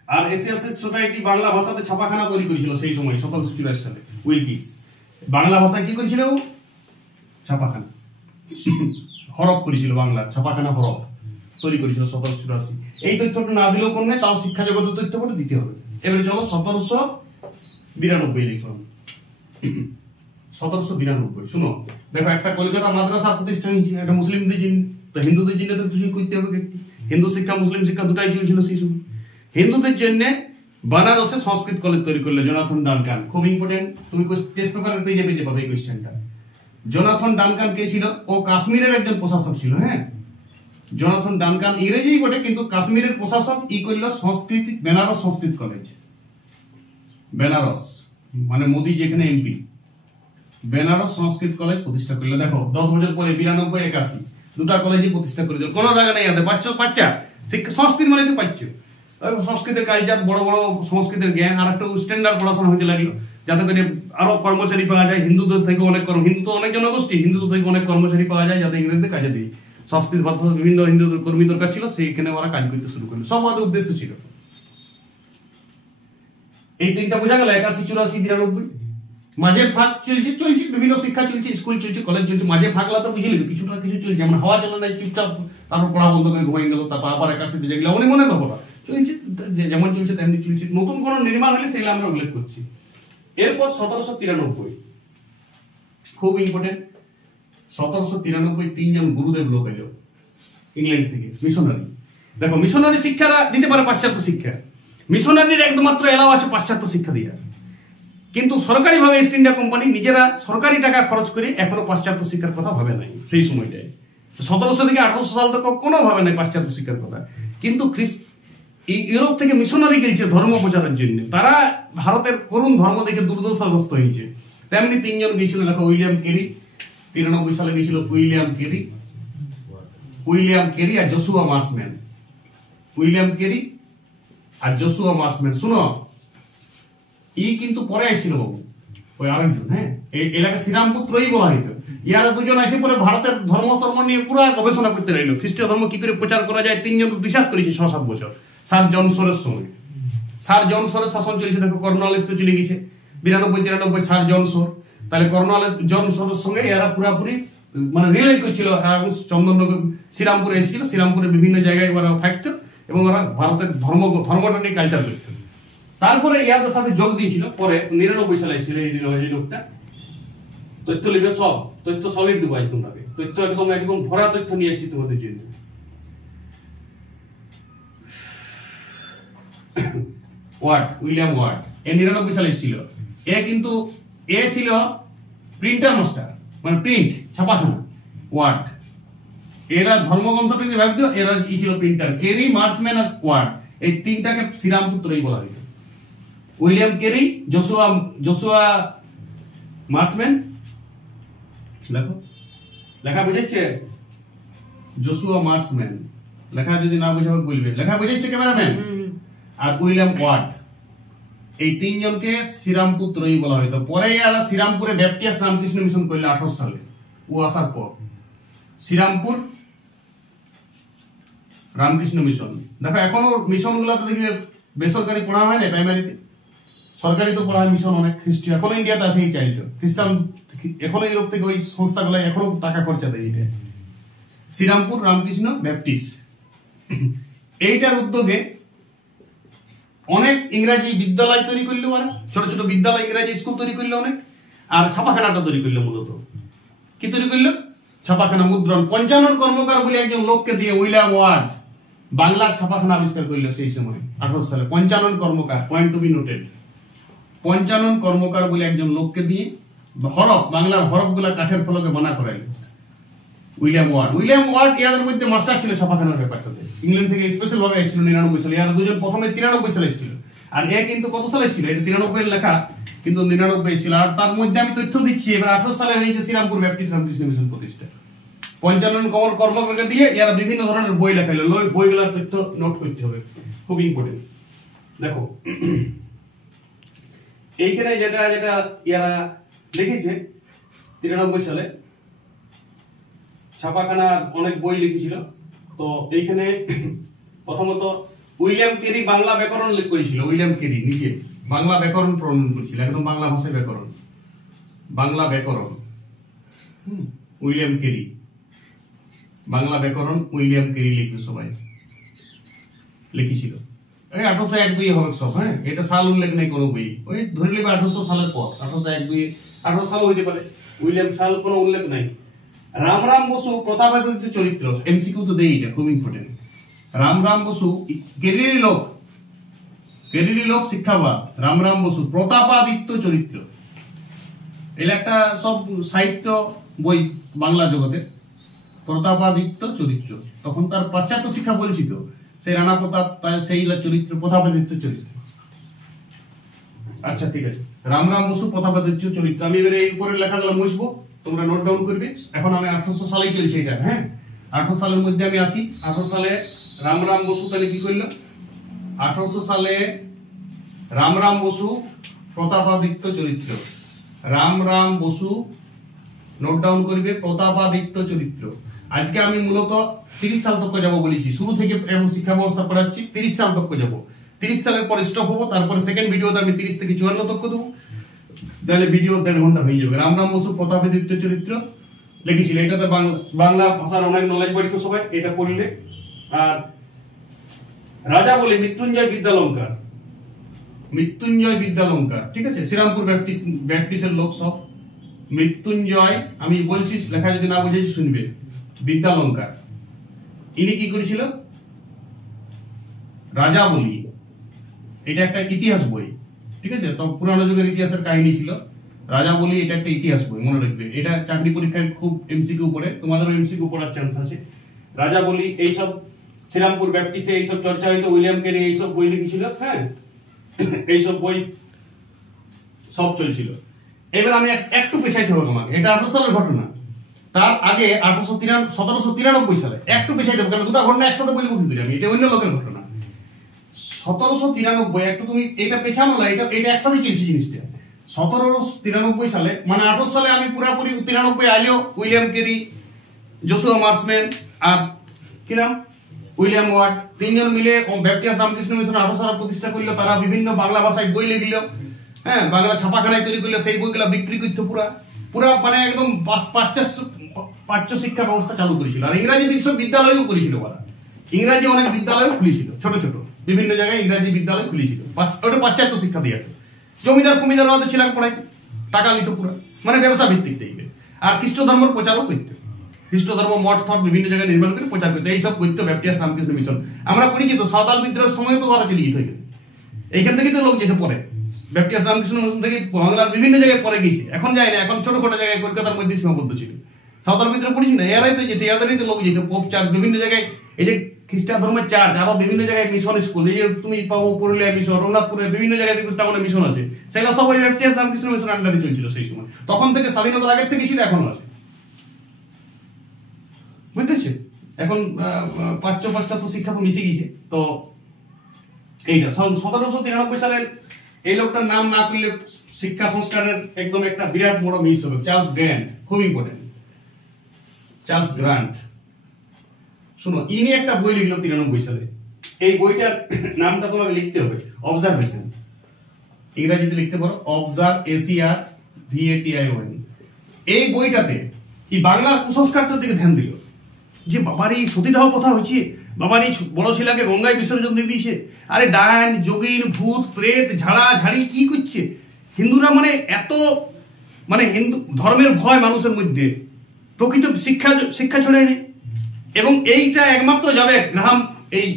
আর এশিয়াটিক সোসাইটি বাংলা ভাষাতে ছাপাখানা তৈরি করেছিল সেই সময় 1784 সালে। উইলকিন্স বাংলা ভাষায় কি করেছিল? ছাপাখানা, হরফ করেছিল, বাংলা ছাপাখানা হরফ তৈরি করেছিল 1784। এই তথ্যটা না দিলেও কোন তাও শিক্ষা জগতের তথ্য বলে দিতে হবে। এবারে চলো 1792 লিখলাম। 1792 শুনো, দেখো একটা কলকাতা মাদ্রাসা প্রতিষ্ঠা হয়েছে, একটা মুসলিমদের জন্য। তো হিন্দুদের জন্য তো কিছু করতে হবে। হিন্দু শিক্ষা, মুসলিম শিক্ষা দুটাই চলছিল সেই সময়। হিন্দুদের জন্য বানারসে সংস্কৃত কলেজ তৈরি করলো জোনাথন ডানকান। খুব ইম্পর্টেন্ট, তুমি টেস্ট পেপারের পেজে পাবে এই কোশ্চেনটা। জোনাথন ডানকান কে ছিল? ও কাশ্মীরের একজন প্রশাসক ছিল। হ্যাঁ, জোনাথন ডানকান ইংরেজি বটে, কিন্তু কাশ্মীরের প্রশাসক। ই করল সংস্কৃতি, বেনারস সংস্কৃত কলেজ। বেনারস মানে মোদি যেখানে এমপি, বেনারস সংস্কৃত কলেজ প্রতিষ্ঠা করলো। দেখো 10 বছর পরে 92, 81 দুটা কলেজই প্রতিষ্ঠা করে দিল। কোন জায়গা নেই আছে বাচ্চা শিক্ষা। সংস্কৃত মানে তো পাচ্ছ সংস্কৃতের কালচার, বড় বড় সংস্কৃতের জ্ঞান, আর একটা স্ট্যান্ডার্ড পড়াশোনা হতে লাগলো, যাতে করে আরো কর্মচারী পাওয়া যায়। হিন্দুদের থেকে অনেক হিন্দু তো অনেক জনগোষ্ঠী, হিন্দুদের থেকে অনেক কর্মচারী পাওয়া যায়, যাতে ইংরেজিতে কাজে দিই। সংস্কৃত ভাষা বিভিন্ন হিন্দু কর্মী দরকার ছিল, সেইখানে ওরা কাজ করতে শুরু করলো। সব ওদের উদ্দেশ্য ছিল। এই তিনটা বোঝা গেল, 81, 84, 92। মাঝে ফাঁক চলছে চলছে বিভিন্ন শিক্ষা চলছে, স্কুল চলছে, কলেজ চলছে, মাঝে ফাঁকলা তো বুঝলি কিছুটা কিছু চলছে, যেমন হাওয়া চলে নাই চুপচাপ, তারপর পড়া বন্ধ করে ঘুমাই গেল, তারপর আবার একাশিতে যেগুলো উনি মনে করবো না চলছে, যেমন চলছে তেমনি চলছে। নতুন কোন নির্মাণ হলে সেগুলো আমরা উল্লেখ করছি। এরপর 1793 খুব ইম্পর্টেন্ট, 1793 তিনজন গুরুদেব লোক এলো ইংল্যান্ড থেকে, মিশনারি। দেখো মিশনারি শিক্ষারা দিতে পারে পাশ্চাত্য শিক্ষা, মিশনারির একমাত্র এলাও আছে পাশ্চাত্য শিক্ষা দিয়ে, কিন্তু সরকারিভাবে ইস্ট ইন্ডিয়া কোম্পানি নিজেরা সরকারি টাকা খরচ করে এখনো পাশ্চাত্য শিক্ষার কথা ভাবে নাই সেই সময়টায়। 1700 থেকে 1800 সাল তক কোনো ভাবে নাই পাশ্চাত্য শিক্ষার কথা। কিন্তু ইউরোপ থেকে মিশনারি গেছে ধর্ম প্রচারের জন্য, তারা ভারতের করুণ ধর্ম দেখে দুর্দশাগ্রস্ত হয়েছে। তেমনি তিনজন গিয়েছিল, দেখো উইলিয়াম কেরি 93 সালে গিয়েছিল, উইলিয়াম কেরি আর জোশুয়া মার্সম্যান। উইলিয়াম কেরি আর জোশুয়া মার্সম্যান, শুনো কিন্তু পরে আসছিল বাবু, ওই আরেকজন, হ্যাঁ এলাকা শ্রীরামপুর ত্রয়ী বলা হইতো। ইয়ারা দুজন আসে পরে ভারতের ধর্ম নিয়ে পুরো গবেষণা করতে রইল, খ্রিস্টীয় ধর্ম কি করে প্রচার করা যায়। তিনজন রিসার্চ করেছে 6-7 বছর স্যার জনসনের সঙ্গে। স্যার জনসনের শাসন চলছে, দেখো কর্নওয়ালিস তো চলে গেছে 92-93 স্যার জনসন, তাহলে কর্নওয়ালিস জনসনের সঙ্গে এরা পুরাপুরি মানে রিলেট করছিল। চন্দননগর শ্রীরামপুরে এসেছিল, শ্রীরামপুরের বিভিন্ন জায়গায় ওরা থাকতো এবং ওরা ভারতের ধর্মটা নিয়ে কালচার করতো। তারপরে ইয়াদের সাথে যোগ দিয়েছিল পরে 99 সালে এসেছিল এই লোকটা। তথ্য লিখবে, সব তথ্য সলিড দেবো তোমাকে, তথ্য একদম ভরা তথ্য নিয়ে এসেছি তোমাদের জন্য। উইলিয়াম ওয়ার্ড 99 সালে এসেছিল। কিন্তু ছিল প্রিন্টার মাস্টার, মানে প্রিন্ট ছাপাখানা। ওয়ার্ড এরা ধর্মগ্রন্থটাকে ভাবতো, এরা ছিল প্রিন্টার। কেরি, মার্সম্যান আর ওয়ার্ড, এই তিনটাকে শ্রীরামপুর ত্রয়ী বলা হইত। উইলিয়াম কেরি, জোশুয়া মার্সম্যান, লেখা বুঝেছে? জোশুয়া মার্সম্যান, লেখা যদি না বুঝাবে বলবে, লেখা বুঝেছে ক্যামেরাম্যান? আর উইলিয়াম ওয়ার্ড, এই তিনজনকে শ্রীরামপুর ত্রয়ী বলা হইতো। পরে এরা শ্রীরামপুরে ব্যাপটিস্ট রামকৃষ্ণ মিশন করলো 18 সালে। ও আসার পর শ্রীরামপুর রামকৃষ্ণ মিশন। দেখো এখনো মিশন গুলাতে দেখবে বেসরকারি পড়া হয় না, প্রাইমারিতে। সরকারি তো পড়া হয় মিশন অনেক, খ্রিস্টীয় এখনো ইন্ডিয়াতে আছে এই চারিত খ্রিস্টান, এখনো ইউরোপ থেকে ওই সংস্থাগুলো এখনো টাকা খরচা দেয়। এটা শ্রীরামপুর রামকৃষ্ণ ব্যাপটিস্ট, এইটার উদ্যোগে অনেক ইংরাজি বিদ্যালয় তৈরি করলো, ওরা ছোট ছোট বিদ্যালয় ইংরাজি স্কুল তৈরি করলো অনেক। আর ছাপাখানাটা তৈরি করলো, মূলত কি তৈরি করলো? ছাপাখানা, মুদ্রণ। পঞ্চানন কর্মকার বলে একজন লোককে দিয়ে উইলিয়াম ওয়ার্ড বাংলার ছাপাখানা আবিষ্কার করলো সেই সময় 18 সালে। Panchanan Karmakar, point to be noted. Panchanan Karmakar বলে একজন লোককে দিয়ে হরফ, বাংলার হরফ গুলা কাঠের ফলকে বানা করাইল উইলিয়াম ওয়ার্ড ইয়াদের মধ্যে মাস্টার ছিল ছাপাখানার ব্যাপারটাতে। ইংল্যান্ড থেকে স্পেশাল ভাবে এসেছিল 99 সালে। ইয়ারা দুজন প্রথমে 93 সালে এসেছিল, আর এ কিন্তু কত সালে এসেছিল? এটা 93 এর লেখা, কিন্তু 99 ছিল। আর তার মধ্যে আমি তথ্য দিচ্ছি, এবার 18 সালে হয়েছে শ্রীরামপুর ব্যাপটিস্ট রামকৃষ্ণ মিশন প্রতিষ্ঠা। পঞ্চানন কর্মকারকে দিয়ে এরা বিভিন্ন ধরনের বই লেখাইল, বইগুলোর তথ্য নোট করতে হবে, খুব ইম্পর্টেন্ট। দেখো এইখানে যেটা ইয়ারা লিখেছে 93 সালে, ছাপাখানা অনেক বই লিখেছিল। তো এইখানে প্রথমত উইলিয়াম কেরি বাংলা ব্যাকরণ করেছিল। উইলিয়াম কেরি নিজে বাংলা ব্যাকরণ প্রণয়ন করেছিল, একদম বাংলা ভাষায় ব্যাকরণ, বাংলা ব্যাকরণ। উইলিয়াম কেরি বাংলা ব্যাকরণ, উইলিয়াম কেরি লিখবে, সবাই লিখেছিল। 1801-2 হবে সব, হ্যাঁ এটা সাল উল্লেখ নেই কোনো বই, ওই ধরে নেবে 1800 সালের পর, 1801-2, 18 সাল হইতে পারে। উইলিয়াম সাল কোনো উল্লেখ নাই। রামরাম বসু প্রতাপাদিত্য চরিত্র, এমসিকিউ তো দেই, এটা খুব ইম্পর্টেন্ট। রামরাম বসু কেরির লোক শিক্ষাবাদ। রামরাম বসু প্রতাপাদিত্য চরিত্র, এটা একটা সব সাহিত্য বই বাংলা জগতে। প্রতাপাদিত্য চরিত্র, তখন তার পাশ্চাত্য শিক্ষা বলছি তো, সেই রানা প্রতাপ, সেই চরিত্র প্রতাপাদিত্য চরিত্র। আচ্ছা ঠিক আছে, রামরাম বসু প্রতাপাদিত্য চরিত্র। আমি এবার এই উপরের লেখাগুলো মুছবো, তোমরা নোট ডাউন করবে। এখন আমি 1800 সালেই চলছে এটা, হ্যাঁ 18 সালের মধ্যে আমি আসি। 18 সালে রামরাম বসু তাহলে কি করলো? 1800 সালে রামরাম বসু প্রতাপাদিত্য চরিত্র। রামরাম বসু নোট ডাউন করবে, প্রতাপাদিত্য চরিত্র। আজকে আমি মূলত 30 সাল তক যাবো বলেছি, শুরু থেকে এখন শিক্ষা ব্যবস্থা পড়াচ্ছি 30 সাল তক যাবো। 30 সালের পরে স্টপ হবো, তারপরে সেকেন্ড ভিডিওতে আমি 30 থেকে 54 তক দেবো। তাহলে ভিডিও 1.5 ঘন্টা হয়ে যাবে। রামরাম বসু প্রতাপাদিত্য চরিত্র লিখেছিল, এটাতে বাংলা ভাষার অনেক নলেজ বাড়িত সবাই এটা পড়লে। আর রাজা বলে মৃত্যুঞ্জয় বিদ্যালঙ্কার, মৃত্যুঞ্জয় বিদ্যালঙ্কার, ঠিক আছে, শ্রীরামপুর ব্যাপটিস্টের লোক সব। মৃত্যুঞ্জয়, আমি বলছি লেখা যদি না বুঝেছি শুনবে, বিদ্যালঙ্কার। ইনি কি করেছিল? রাজা বলি, এটা একটা ইতিহাস বই, ঠিক আছে, তো পুরানো যুগের ইতিহাসের কাহিনী ছিল। রাজা বলি এটা একটা ইতিহাস বই, মনে রাখবে। এটা চাকরি পরীক্ষায় খুব এমসিকিউ পড়ে, তোমাদেরও এমসিকিউ পড়ার চান্স আছে। রাজা বলি এইসব শ্রীরামপুর ব্যাপটিস্টে এইসব চর্চা হইতো, উইলিয়াম ক্যারি এইসব বই লিখেছিল, হ্যাঁ, এইসব বই সব চলছিল। এবার আমি একটু পেছাইতে হবে তোমাকে, এটা 1800 সালের ঘটনা। তার আগে 1793 সালে একটু পেছাইতে হবে, কারণ দুটো ঘটনা একসাথে বলবো কিন্তু আমি, এটা অন্য লোকের ঘটনা। 1793 একটু তুমি এটা পেছানো না, এটা একসাথে চলছে জিনিসটা। 1793 সালে, মানে 18 সালে আমি পুরাপুরি 93 আইলেও উইলিয়াম ক্যারি, জোসুয়া মার্সম্যান আর কি নাম উইলিয়াম ওয়ার্ড, তিনজন মিলে ব্যাপটিস্ট রামকৃষ্ণ মিশন 18 সালে প্রতিষ্ঠা করলো। তারা বিভিন্ন বাংলা ভাষায় বই লিখল, হ্যাঁ, বাংলা ছাপাখানায় তৈরি করলো, সেই বইগুলো বিক্রি করতো পুরা মানে একদম পাঠ্য শিক্ষা ব্যবস্থা চালু করেছিল। আর ইংরাজি বিশ্ববিদ্যালয়ও করেছিল ওরা, ইংরাজি অনেক বিদ্যালয় খুলেছিল, ছোট ছোট বিভিন্ন জায়গায় ইংরাজি বিদ্যালয় খুলেছিল। ওটা পাশ্চাত্য শিক্ষা দিয়ে জমিদার কুমিদার ছিলাম পড়াই, টাকা নিত পুরো, মানে ব্যবসা ভিত্তিক টাইপের। আর খ্রিস্ট ধর্মের প্রচারও করতো, খ্রিস্ট ধর্ম মঠ ফট বিভিন্ন জায়গায় নির্মাণ করে প্রচার করতো, এইসব করতো ব্যাপটিস্ট রামকৃষ্ণ মিশন। আমরা পরিচিত সাঁওতাল বিদ্রোহের সময় তো ওরা চলে যেত, এইখান থেকে তো লোক যেতে পড়ে ব্যাপটিস্ট রামকৃষ্ণ মিশন থেকে বাংলার বিভিন্ন জায়গায় পরে গেছে। এখন যায় না, এখন ছোটখাটো জায়গায় কলকাতার মধ্যে সীমাবদ্ধ ছিল। সাঁওতাল বিদ্রোহ পড়েছি না, এরাই তো যেত, এরাই তো লোক যেত। পোপ চার্চ বিভিন্ন জায়গায়, এই যে খ্রিস্টান ধর্মের চার্চ, আরো বিভিন্ন জায়গায় মিশন স্কুল, এই যে তুমি পাবো পুরুলিয়া মিশন, রঘুনাথপুরে বিভিন্ন জায়গায় টাউনে মিশন আছে, সেগুলো সবাই ব্যাপটিস্ট রামকৃষ্ণ মিশন আন্ডারে চলছিল সেই সময়। তখন থেকে স্বাধীনতার আগের থেকে ছিল, এখনো আছে, বুঝতেছে। এখন পাশ্চাত্য শিক্ষা তো মিশে গেছে। তো এইটা 1793 সালের এই লোকটার নাম না করলে শিক্ষা সংস্কারের একদম একটা বিরাট বড় মিস হবে। চার্লস গ্র্যান্ট, খুব ইম্পর্টেন্ট, চার্লস গ্র্যান্ট। শুনো, ইনি একটা বই লিখলো 93 সালে। এই বইটার নামটা তোমাকে লিখতে হবে অবজারভেশন, ইংরেজিতে লিখতে পারো OBZARVATION। এই বইটাতে কি বাংলার কুসংস্কারটার দিকে ধ্যান দিল, যে বাবার এই সতীদাহ কথা হচ্ছে, বাবার এই বড় ছেলেকে গঙ্গায় বিসর্জন দিয়ে দিয়েছে, আরে ডাইন যোগীন ভূত প্রেত ঝাড়া ঝাড়ি কি করছে হিন্দুরা, মানে এত মানে হিন্দু ধর্মের ভয় মানুষের মধ্যে, প্রকৃত শিক্ষা ছড়ায় নেই। এবং এইটা একমাত্র যাবে এই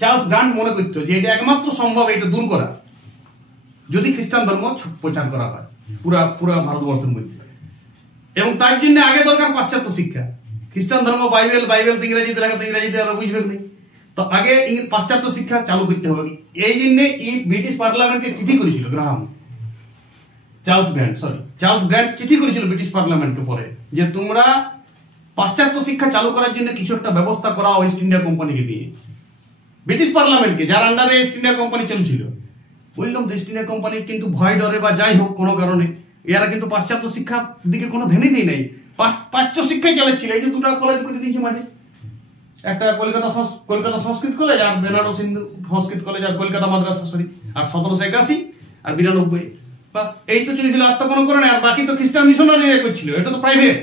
চার্লস গ্র্যান্ট মনে করতো যে এটা একমাত্র সম্ভব এটা দূর করা যদি খ্রিস্টান ধর্ম প্রচার করা হয় পুরা ভারতবর্ষের মধ্যে। এবং তার জন্য আগে দরকার পাশ্চাত্য শিক্ষা। খ্রিস্টান ধর্ম বাইবেল ইংরেজিতে লেখা, ইংরেজিতে আর বুঝবেন নেই, তো আগে পাশ্চাত্য শিক্ষা চালু করতে হবে। এই জন্য ব্রিটিশ পার্লামেন্টকে চিঠি করেছিল চার্লস গ্র্যান্ট চিঠি করেছিল ব্রিটিশ পার্লামেন্টকে পরে, যে তোমরা পাশ্চাত্য শিক্ষা চালু করার জন্য কিছু একটা ব্যবস্থা করা ওয়েস্ট ইন্ডিয়া কোম্পানিকে দিয়ে। ব্রিটিশ পার্লামেন্টকে, যার আন্ডারে ইস্ট ইন্ডিয়া কোম্পানি চলছিল, বললাম ইস্ট ইন্ডিয়া কোম্পানি কিন্তু ভয় ডরে বা যাই হোক কোনো কারণে এরা কিন্তু পাশ্চাত্য শিক্ষার দিকে কোনো ধ্যানই দেয় নাই, পাশ্চাত্য শিক্ষাই চালাচ্ছিল। এই যে দুটো কলেজ করে দিয়েছে মাঝে, একটা কলকাতা সংস্কৃত কলেজ আর বেনারস হিন্দু সংস্কৃত কলেজ আর কলকাতা মাদ্রাসা, আর 1781 আর 92, বাস এই তো চলছিল। আর তো কোনো করে না, আর বাকি তো খ্রিস্টান মিশনারি করছিল, এটা তো প্রাইভেট।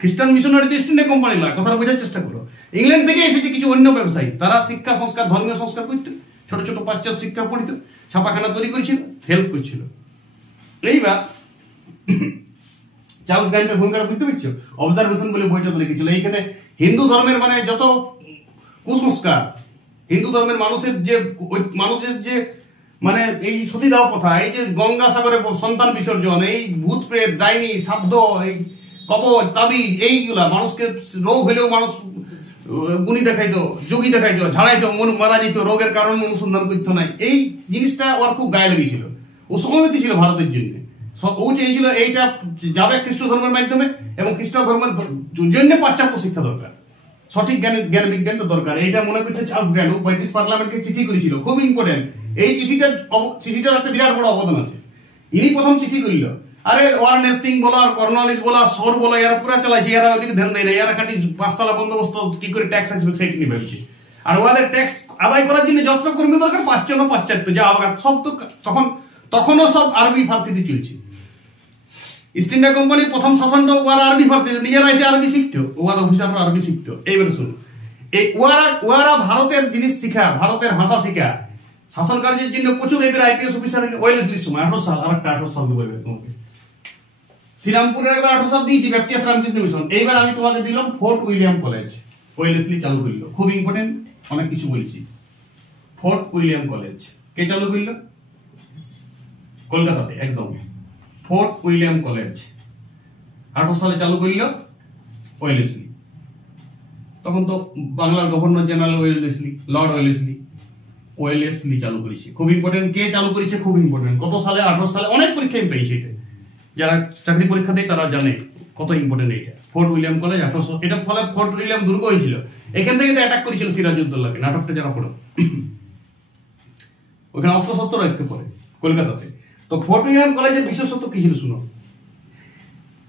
খ্রিস্টান মিশনারি ইস্ট ইন্ডিয়া কোম্পানি নয়, কথাটা বোঝার চেষ্টা করো। ইংল্যান্ড থেকে এসেছে কিছু অন্য ব্যবসায়ী, তারা শিক্ষা সংস্কার ধর্মীয় সংস্কার করতো, ছোট ছোট পাশ্চাত্য শিক্ষা পড়িত, ছাপাখানা তৈরি করেছিল, হেল্প করছিল। এইবার চার্লস গ্র্যান্টের ভূমিকাটা বুঝতে পারছো? অবজারভেশন বলে বইটা লিখেছিল। এইখানে হিন্দু ধর্মের মানে যত কুসংস্কার, হিন্দু ধর্মের মানুষের যে মানে এই সতীদাহ কথা, এই যে গঙ্গাসাগরে সন্তান বিসর্জন, এই ভূত প্রেত ডাইনি শাব্দ, এই কবচ তাবিজ, এইগুলা মানুষকে রোগ হলেও মানুষ গুণী দেখাইতো, যোগী দেখাইতো, ঝাড়াইতো, মন মারা যেত, রোগের কারণ অনুসন্ধান করতো নাই। এই জিনিসটা ওর খুব গায়ে লেগেছিল, ও সমবেতী ছিল ভারতের জন্য। ও চেয়েছিল এইটা যাবে খ্রিস্ট ধর্মের মাধ্যমে, এবং খ্রিস্ট ধর্মের জন্য পাশ্চাত্য শিক্ষা দরকার, সঠিক জ্ঞান বিজ্ঞানটা দরকার। এইটা মনে করছে চার্লস গ্র্যান্ট ব্রিটিশ পার্লামেন্টকে চিঠি করেছিল, খুব ইম্পর্টেন্ট। এই চিঠিটার একটা বিরাট বড় অবদান আছে। ইনি প্রথম চিঠি করিল। আরে ওয়ারেন হেস্টিং বলো আর কর্নওয়ালিস বলো আর শোর বলো, এরা পুরা চালাইছে, এরা ওইদিকে ধ্যান দেয় না, এরা খাটি পাঁচতলা বন্দোবস্ত কি করে ট্যাক্স আসবে সেটা নিয়ে ভাবছে। আর ওদের ট্যাক্স আদায় করার জন্য যত কর্মী দরকার পাশ্চাত্য যা আবার সব তো তখনও সব আরবি ফার্সিতে চলছে, ইস্ট ইন্ডিয়া কোম্পানি প্রথম শাসনটা ওরা আরবি ফার্সি নিজেরা এসে আরবি শিখতো, ওরা অফিসাররা আরবি শিখতো। এইবারে শুনো, এই ওরা ভারতের জিনিস শিখা, ভারতের ভাষা শিখা শাসন কার্যের জন্য প্রচুর এবার আইপিএস অফিসার ওয়েলেসলির সময় 18 সাল, আরেকটা 18 সাল দেবো এবার তোমাকে। শ্রীরামপুরের এবার 18 সাল দিয়েছি ব্যাপটিস্ট রামকৃষ্ণ মিশন। এইবার আমি তোমাকে দিলাম ফোর্ট উইলিয়াম কলেজ, ওয়েলেসলি চালু করল। খুব ইম্পর্টেন্ট, অনেক কিছু বলছি। ফোর্ট উইলিয়াম কলেজ কে চালু করল? কলকাতাতে একদম। ফোর্ট উইলিয়াম কলেজ 18 সালে চালু করল ওয়েলেসলি। তখন তো বাংলার governor general Wellesley, Lord Wellesley চালু করেছে। খুব ইম্পর্টেন্ট, কে চালু করেছে খুব ইম্পর্টেন্ট। কত সালে? 18 সালে। অনেক পরীক্ষা আমি পেয়েছি এটা, যারা চাকরি পরীক্ষা দেয় তারা জানে কত ইম্পর্টেন্ট এটা। ফোর্ট উইলিয়াম কলেজ 1800, এটা ফলে ফোর্ট উইলিয়াম দুর্গ হয়েছিল। এখান থেকে তো অ্যাটাক করেছিল সিরাজউদ্দৌলাকে, নাটকটা যারা পড়ো ওখানে অস্ত্র শস্ত্র রাখতে পারে কলকাতাতে। তো ফোর্ট উইলিয়াম কলেজের বিশেষত্ব কি ছিল শুনো।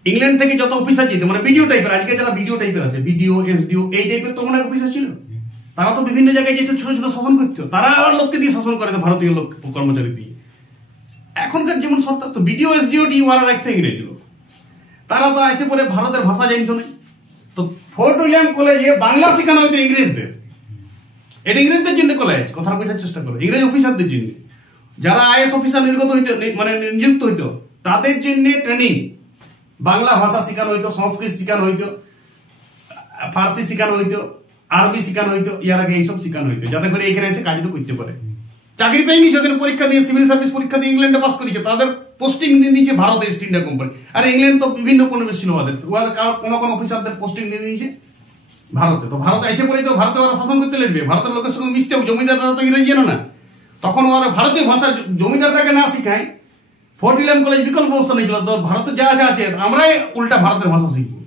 ইংল্যান্ড থেকে যত অফিসার যেত, মানে বিডিও টাইপের, আজকে যারা বিডিও টাইপের আছে, বিডিও এসডিও এই টাইপের তো অনেক অফিসার ছিল। তারা তো বিভিন্ন জায়গায় যেত, ছোট ছোট শাসন করতো। তারা আর লোককে দিয়ে শাসন করে, ভারতীয় লোক কর্মচারী দিয়ে। এখনকার যেমন সরকার তো বিডিও এসডিও ডি ওরা রাখতে ইংরেজ লোক, তারা তো এসে পরে ভারতের ভাষা জানতো না। তো ফোর্ট উইলিয়াম কলেজে বাংলা শেখানো হতো ইংরেজদের। এটা ইংরেজদের জন্য কলেজ, কথা বোঝার চেষ্টা করো, ইংরেজ অফিসারদের জন্য। যারা আইএস অফিসার নির্গত হইতো, মানে নিযুক্ত হইতো, তাদের জন্য ট্রেনিং। বাংলা ভাষা শেখানো হইতো, সংস্কৃত শেখানো হইতো, ফার্সি শেখানো হইতো, আরবি শেখানো হইতো, ইয়ার আগে এইসব শেখানো হইতো, যাতে করে এখানে এসে কাজটা করতে পারে। চাকরি পাইনি, সেখানে পরীক্ষা দিয়ে সিভিল সার্ভিস পরীক্ষা দিয়ে ইংল্যান্ডে পাস করেছে, তাদের পোস্টিং দিয়ে দিয়েছে ভারতে ইস্ট ইন্ডিয়া কোম্পানি। আর ইংল্যান্ড তো বিভিন্ন পরিবেশ ছিল ওদের কোন অফিসারদের পোস্টিং দিয়ে দিয়েছে ভারতে। তো ভারতে এসে পরে তো ভারতে ওরা শাসন করতে লাগবে, ভারতের লোকের সঙ্গে মিশতে হবে। জমিদাররা তো ইংরেজি জানো না, তখন ওরা ভারতীয় ভাষা জমিদারটাকে না শিখায়। ফোর্ট উইলিয়াম কলেজ বিকল্প ব্যবস্থা নিয়েছিল, তো ভারতের যা আছে আমরাই উল্টা ভারতের ভাষা শিখবো।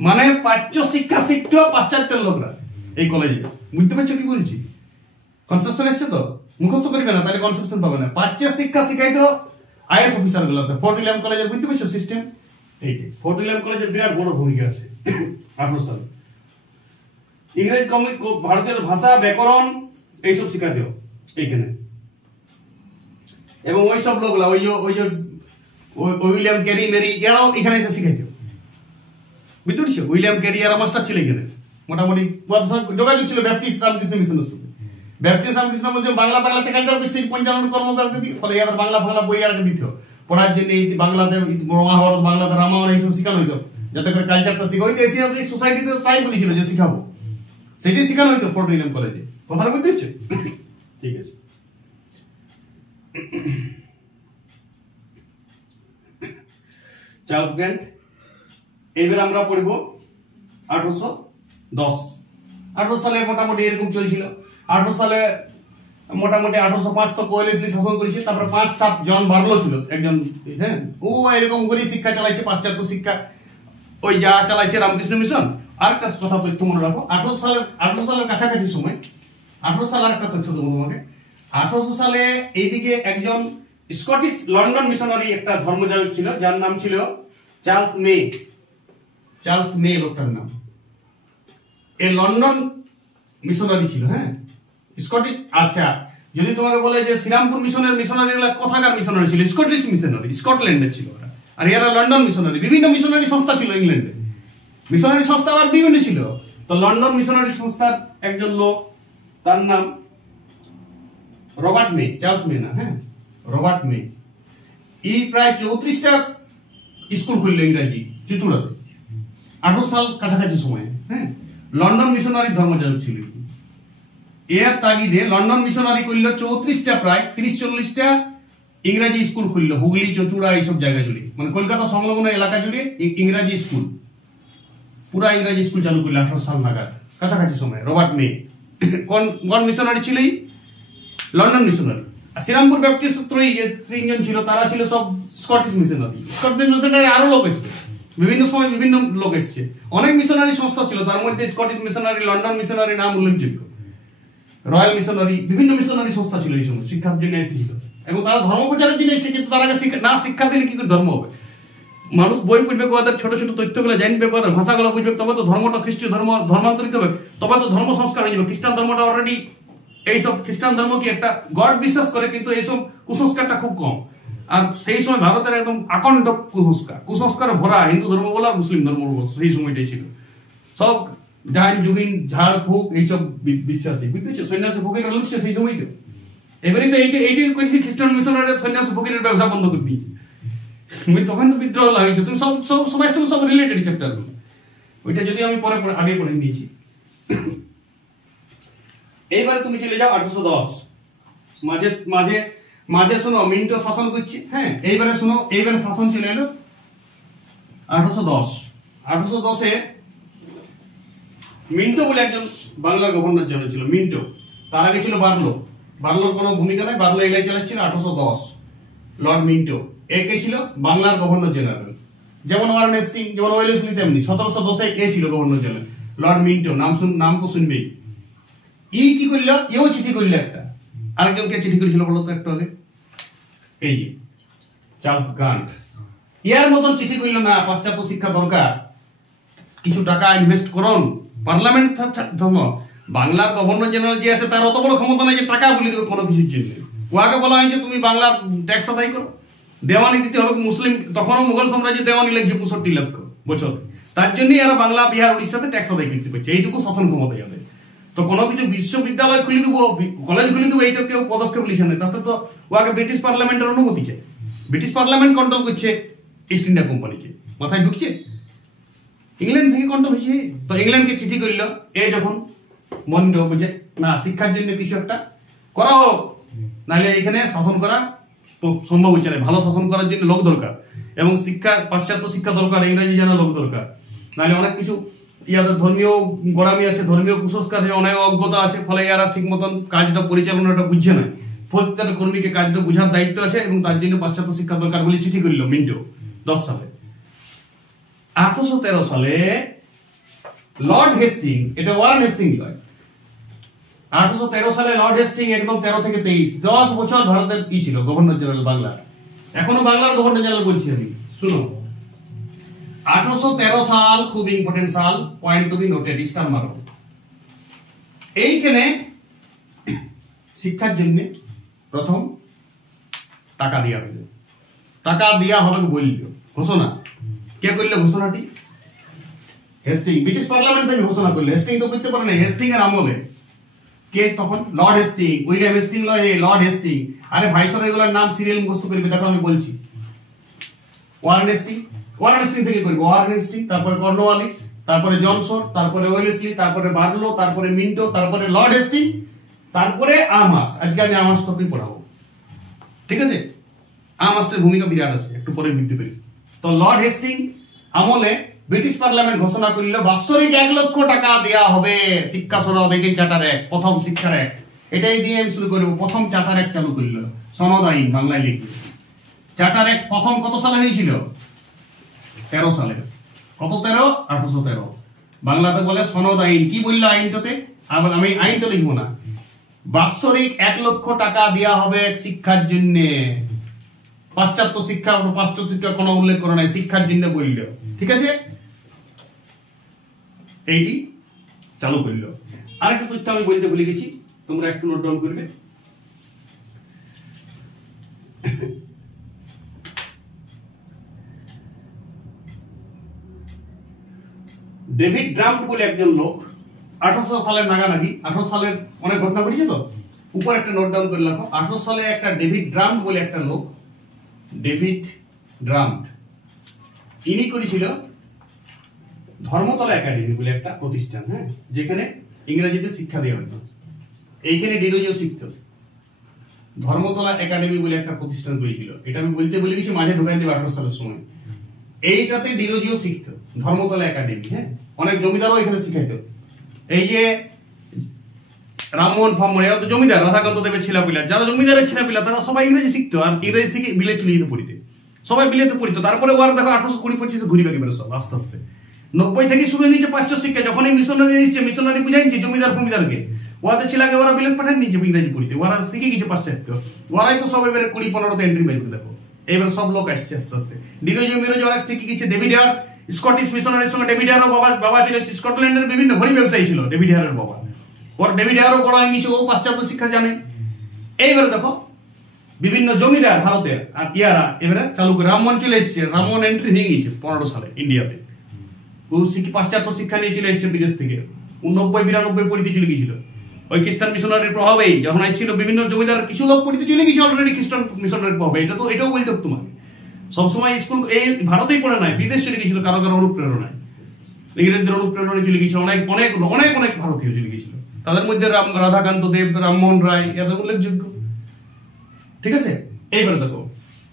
মানে প্রাচ্য শিক্ষা শিখতো পাশ্চাত্যের লোকরা এই কলেজে। বুঝতে পারছো কি বলছি? কনসেপশন এসছে তো, মুখস্থ করবে না তাহলে কনসেপশন পাবে না। প্রাচ্যের শিক্ষা শিখাইতো আইএস অফিসার গুলোতে। ফোর্ট উইলিয়াম কলেজের বুঝতে পারছো সিস্টেম এইটাই। ফোর্ট উইলিয়াম কলেজের বিরাট বড় ভূমিকা আছে 18 সালে। ইংরেজ ভারতের ভাষা, ব্যাকরণ এইসব শিখাতে এইখানে। এবং ওই সব লোকলা ওই যে উইলিয়াম ক্যারি মেরি এরাও এখানে এসে শিখাইতে। বুঝতে পারছো? উইলিয়াম ক্যারি এরা মাস্টার ছিল এখানে, মোটামুটি যোগাযোগ ছিল ব্যাপটিস্ট রামকৃষ্ণ মিশনের সাথে। ব্যাপটিস্ট রামকৃষ্ণ বলছে বাংলা বাংলা চেকালচার করতে 55 কর্মকারকে দিই, ফলে এবার বাংলা বই আর দিত পড়ার জন্য। এই বাংলাতে মহাভারত, বাংলাতে রামায়ণ এইসব শিখানো হইতো, যাতে করে কালচারটা শিখা হইতো। এশিয়াটিক সোসাইটিতে তাই বলেছিল যে শিখাবো, সেটাই শিখানো হইতো ফোর্ট উইলিয়াম কলেজে। কথা বুঝতে পারছো? ঠিক আছে। Charles grant. এবার আমরা পড়ব 1810। 18 সালে মোটামুটি এরকম চলছিল। 18 সালে মোটামুটি 1805 তো ওয়েলেসলি শাসন করেছে। তারপরে 5-7 জন বার্লো ছিল একজন, হ্যাঁ, ও এরকম করে শিক্ষা চালাইছে, পাশ্চাত্য শিক্ষা ওই যা চালাইছে রামকৃষ্ণ মিশন। আর একটা কথা তথ্য মনে রাখো, 18 সালের কাছাকাছি সময়, 18 সাল আর একটা তথ্য দেবো তোমাকে। 1800 সালে এইদিকে একজন স্কটিশ লন্ডন মিশনারি একটা ধর্মযাজক ছিল, যার নাম ছিল চার্লস মে। চার্লস মে লোকটার নাম। এই লন্ডন মিশনারি ছিল, হ্যাঁ, স্কটিশ। আচ্ছা, যদি তোমাকে বলে যে শ্রীরামপুর মিশনের মিশনারিগুলা কোথাকার মিশনারি ছিল? স্কটিশ মিশনারি, স্কটল্যান্ডের ছিল ওরা। আর এরা লন্ডন মিশনারি। বিভিন্ন মিশনারি সংস্থা ছিল ইংল্যান্ডে, মিশনারি সংস্থা আবার বিভিন্ন ছিল। তো লন্ডন মিশনারি সংস্থার একজন লোক, তার নাম রবার্ট মে, চার্লস মে না, হ্যাঁ, রবার্ট মে। এই প্রায় 34টা স্কুল খুললো ইংরাজি চুচুড়াতে 18 সাল কাছাকাছি সময়ে, হ্যাঁ। লন্ডন মিশনারি ধর্মযাজক ছিল। এর তাগিদে লন্ডন মিশনারি করলো 34টা, প্রায় 30-40টা ইংরাজি স্কুল খুললো হুগলি, চচুড়া এইসব জায়গা জুড়ে, মানে কলকাতা সংলগ্ন এলাকা জুড়ে ইংরাজি স্কুল, পুরা ইংরাজি স্কুল চালু করলো 18 সাল নাগাদ কাছাকাছি সময়। রবার্ট মে কোন মিশনারি ছিল? London missionary. আর শ্রীরামপুর ব্যাপটিস্ট ত্রয়ী যে 3 জন ছিল, তারা ছিল সব স্কটিশ মিশনারি। স্কটিশ মিশনারি আরো লোক এসছে, বিভিন্ন সময় বিভিন্ন লোক এসছে। অনেক মিশনারি সংস্থা ছিল, তার মধ্যে স্কটিশ মিশনারি, লন্ডন মিশনারি নাম উল্লেখযোগ্য। রয়্যাল মিশনারি, বিভিন্ন মিশনারি সংস্থা ছিল এই সময়, শিক্ষার জন্য এসেছিল। এবং তারা ধর্ম প্রচারের জন্য এসেছে, কিন্তু তারা না শিক্ষা দিলে কি করে ধর্ম হবে? মানুষ বই পড়বে, ওদের ছোট ছোট তথ্যগুলো জানবে, ওদের ভাষাগুলো বুঝবে, তবে তো ধর্মটা খ্রিস্টীয় ধর্ম ধর্মান্তরিত হবে, তবে তো ধর্ম সংস্কার হয়ে যাবে। খ্রিস্টান ধর্মটা অলরেডি, এইসব খ্রিস্টান ধর্ম কি একটা গড বিশ্বাস করে, কিন্তু এইসব কুসংস্কারটা খুব কম। আর সেই সময় ভারতের একদম আকণ্ঠ কুসংস্কার ভরা হিন্দু ধর্ম বলো আর মুসলিম ধর্ম বলো, সেই সময়টাই ছিল। সব ডাইন যুগিন ঝাড় ফুক এইসব বিশ্বাসী, বুঝতেছো? সন্ন্যাসী ফকিররা লুটছে সেই সময়। তো এবারে তো এইটাই করেছি খ্রিস্টান মিশনারি সন্ন্যাসী ফকিরের ব্যবসা বন্ধ করে দিয়েছে। তখন তো বিদ্রোহ লাগিয়েছে, তুমি সবাই সঙ্গে সব রিলেটেড চ্যাপ্টার, ওইটা যদি আমি পরে আগে পড়ে দিয়েছি। এইবারে তুমি চলে যাও 1810, মাঝে মাঝে মাঝে শোনো মিন্টো শাসন করছে। হ্যাঁ, এইবারে শোনো, এইবারে শাসন চলে এলো 1810। 1810-এ মিন্টো বলে একজন বাংলার গভর্নর জেনারেল ছিল, মিন্টো। তার আগে ছিল বার্লো। বার্লোর কোনো ভূমিকা নাই, বার্লো এলাই চালাচ্ছিল 1810। লর্ড মিন্টো একে ছিল বাংলার গভর্নর জেনারেল, যেমন ওয়ারেন হেস্টিং, যেমন ওয়েলেসলি, তেমনি 1710-এ কে ছিল গভর্নর জেনারেল? Lord Minto. নাম তো শুনবেই। কি করলো? এও চিঠি করলো একটা। আরেকজনকে চিঠি করেছিল বলো তো একটু আগে, এই যে চার্লস গ্রান্ট। ইয়ার মতন চিঠি করলো না, পাশ্চাত্য শিক্ষা দরকার, কিছু টাকা ইনভেস্ট করুন। পার্লামেন্ট ধর্ম, বাংলার গভর্নর জেনারেল যে আছে তার অত বড় ক্ষমতা নাই যে টাকা বলে দেবে কোনো কিছুর জন্য। ওয়াকে বলা হয়েছে তুমি বাংলার ট্যাক্স আদায় করো, দেওয়ানি দিতে হবে। মুসলিম তখনও মুঘল সাম্রাজ্যে দেওয়ানি লাগছে 65 লাখ বছর, তার জন্যই এরা বাংলা, বিহার, উড়িষ্যাতে ট্যাক্স আদায় করতে পারছে। এইটুকু শাসন ক্ষমতা যাবে। তো কোনো কিছু বিশ্ববিদ্যালয় খুলে দেবো, কলেজ খুলে দেবো, এইটা কেউ পদক্ষেপ লিখছে না। তাতে তো ওয়াকে ব্রিটিশ পার্লামেন্টের অনুমতি চাই। ব্রিটিশ পার্লামেন্ট কন্ট্রোল করছে ইস্ট ইন্ডিয়া কোম্পানিকে, মাথায় ঢুকছে? ইংল্যান্ড থেকে কন্ট্রোল হয়েছে। তো ইংল্যান্ডকে চিঠি করল, যখন মনে বুঝে না শিক্ষার জন্য কিছু একটা করা হোক, নাহলে এখানে শাসন করা সম্ভব হচ্ছে না। ভালো শাসন করার জন্য লোক দরকার, এবং শিক্ষা, পাশ্চাত্য শিক্ষা দরকার, ইংরেজি জানা লোক দরকার। নাহলে অনেক কিছু ইয়াদের ধর্মীয় গোড়ামি আছে, ধর্মীয় কুসংস্কার আছে, অনেক অজ্ঞতা আছে, ফলে এরা ঠিক মতন কাজটা পরিচালনাটা বুঝছে না। প্রত্যেক কর্মীকে কাজটা বুঝার দায়িত্ব আছে, এবং তার জন্য পাশ্চাত্য শিক্ষা দরকার বলে চিঠি করল মিন্টো 10 সালে। 1813 সালে লর্ড হেস্টিং, এটা ওয়ারেন হেস্টিং নয়, 1813 সালে লর্ড হেস্টিং একদম 13 থেকে 23, 10 বছর ভারতের কি ছিল গভর্নর জেনারেল বাংলার। এখনো বাংলার গভর্নর জেনারেল বলছি আমি, শুনো। 1813 সাল খুব ইম্পর্টেন্ট সাল, point to be noted, star মারো। এইখানে শিক্ষার জন্য প্রথম টাকা দেওয়া হইল। টাকা দেওয়া হবে বলল, ঘোষণা কে করলো ঘোষণাটি? হেস্টিং। ব্রিটিশ পার্লামেন্ট থেকে ঘোষণা করলো। হেস্টিং তো করতে পারে না, হেস্টিং এর আমলে কে তখন? লর্ড হেস্টিং, উইলিয়াম হেস্টিং লয়, লর্ড হেস্টিং। আরে ভাইসরয় এগুলোর নাম সিরিয়াল মুখস্থ করবে, দেখো আমি বলছি। ওয়ারেন হেস্টিং, ওয়ারেন হেস্টিং থেকে করবে। ওয়ারেন হেস্টিং, তারপরে কর্নওয়ালিস, তারপরে জনসন, তারপরে ওয়েলেসলি, তারপরে বার্লো, তারপরে মিন্টো, তারপরে লর্ড হেস্টিং, তারপরে আমহাস্ট। আজকে আমি আমহাস্ট টপিক পড়াবো, ঠিক আছে? আমহাস্টের ভূমিকা বিরাট আছে, একটু পরে বৃদ্ধি করি। তো লর্ড হেস্টিং আমলে ব্রিটিশ পার্লামেন্ট ঘোষণা করল বাৎসরিক 1 লক্ষ টাকা দেওয়া হবে শিক্ষা সনদ। এটাই চার্টার অ্যাক্ট, প্রথম শিক্ষার অ্যাক্ট। এটাই দিয়ে আমি শুরু করবো। প্রথম চার্টার অ্যাক্ট চালু করল, সনদ আইন বাংলায় লিখবে। চার্টার অ্যাক্ট প্রথম কত সালে হয়েছিল? 13 সালে। কত 13? 1813। বাংলাতে বলে সনদ আইন। কি বললো আইনটাতে? আমি আইনটা লিখবো না। বাৎসরিক 1 লক্ষ টাকা দেওয়া হবে শিক্ষার জন্য। পাশ্চাত্য শিক্ষা, পাশ্চাত্য শিক্ষা কোনো উল্লেখ করে নাই, শিক্ষার জন্য বলল, ঠিক আছে? এইটি চালু করল। আরেকটা তথ্য আমি বলতে ভুলে গেছি, তোমরা একটু নোট ডাউন করবে। ডেভিড ড্রাম্ট বলে একজন লোক 1800 সালের নাগানাগি, 18 সালের অনেক ঘটনা ঘটেছে, তো উপর একটা নোট ডাউন করে রাখো। 1800 সালে একটা ডেভিড ড্রাম্ট বলে একটা লোক, ডেভিড ড্রাম্ট, ইনি করেছিল ধর্মতলা একাডেমি বলে একটা প্রতিষ্ঠান, হ্যাঁ, যেখানে ইংরেজিতে শিক্ষা দেওয়া হতো। এইখানে ডিরোজিও শিখত। ধর্মতলা একাডেমি বলে একটা প্রতিষ্ঠান করেছিল। এটা আমি বলতে বলে গেছি, মাঝে ঢুকাই দেবে 18 সালের সময়। এইটাতে ডিরোজিও শিখত, ধর্মতলা একাডেমি। হ্যাঁ, অনেক জমিদারও এখানে শিখাইতো। এই যে রামমোহন ফামমোহন, এরা তো জমিদার, রাধাকান্ত দেবের ছেলেপিলা, যারা জমিদারের ছেলেপিলা তারা সবাই ইংরেজি শিখতো, আর ইংরেজি শিখে বিলেত চলে পড়িতে, সবাই বিলেতে পড়িত। তারপরে ওরা দেখো 1820-25 ঘুরি বাকি বেরো সব আস্তে আস্তে। 90 থেকে শুরু হয়ে গেছে পাশ্চাত্য শিক্ষা। যখন এই মিশনারি এসেছে, মিশনারি বুঝাইছে জমিদার ফমিদারকে, ওদের ছেলেকে ওরা বিলেত পাঠান দিয়েছে ইংরেজি পড়িতে। ওরা শিখে গেছে পাশ্চাত্য। ওরাই তো সব এবারে 20-15 এন্ট্রি বাইতে দেখো। এবার সব লোক আসছে আস্তে আস্তে। ডিরোজিও মিরোজি অনেক শিখে গেছে। ডেভিড হেয়ার, স্কটিশ মিশনারির সঙ্গে ডেভিড হেয়ারও বাবা ছিল স্কটল্যান্ডের বিভিন্ন ঘড়ি ব্যবসায়ী ছিল ডেভিড হেয়ারের বাবা। ওর ডেভিড হেয়ারও বড় হয়ে গেছে, ও পাশ্চাত্য শিক্ষা জানে। এইবারে দেখো বিভিন্ন জমিদার ভারতের, আর ইয়ারা এবারে চালু করে রামমোহন চলে এসেছে। রামমোহন এন্ট্রি হয়ে গেছে 15 সালে ইন্ডিয়াতে। ও পাশ্চাত্য শিক্ষা নিয়ে চলে এসেছে বিদেশ থেকে। 90-92 পড়িতে চলে গেছিল। ওই খ্রিস্টান মিশনারির প্রভাবেই যখন আসছিল বিভিন্ন জমিদার কিছু লোক পড়িতে চলে গেছে অলরেডি খ্রিস্টান মিশনারির প্রভাবে। এটাও বলতে হবে তোমাকে। সবসময় স্কুল এই ভারতেই পড়ে নাই, বিদেশ চলে গেছিল কারো কারো অনুপ্রেরণায়, ইংরেজদের অনুপ্রেরণায় চলে গেছিল। অনেক অনেক অনেক অনেক ভারতীয় চলে গেছিল। তাদের মধ্যে রাধাকান্ত দেব, রামমোহন রায় এরা উল্লেখযোগ্য। ঠিক আছে, এইবারে দেখো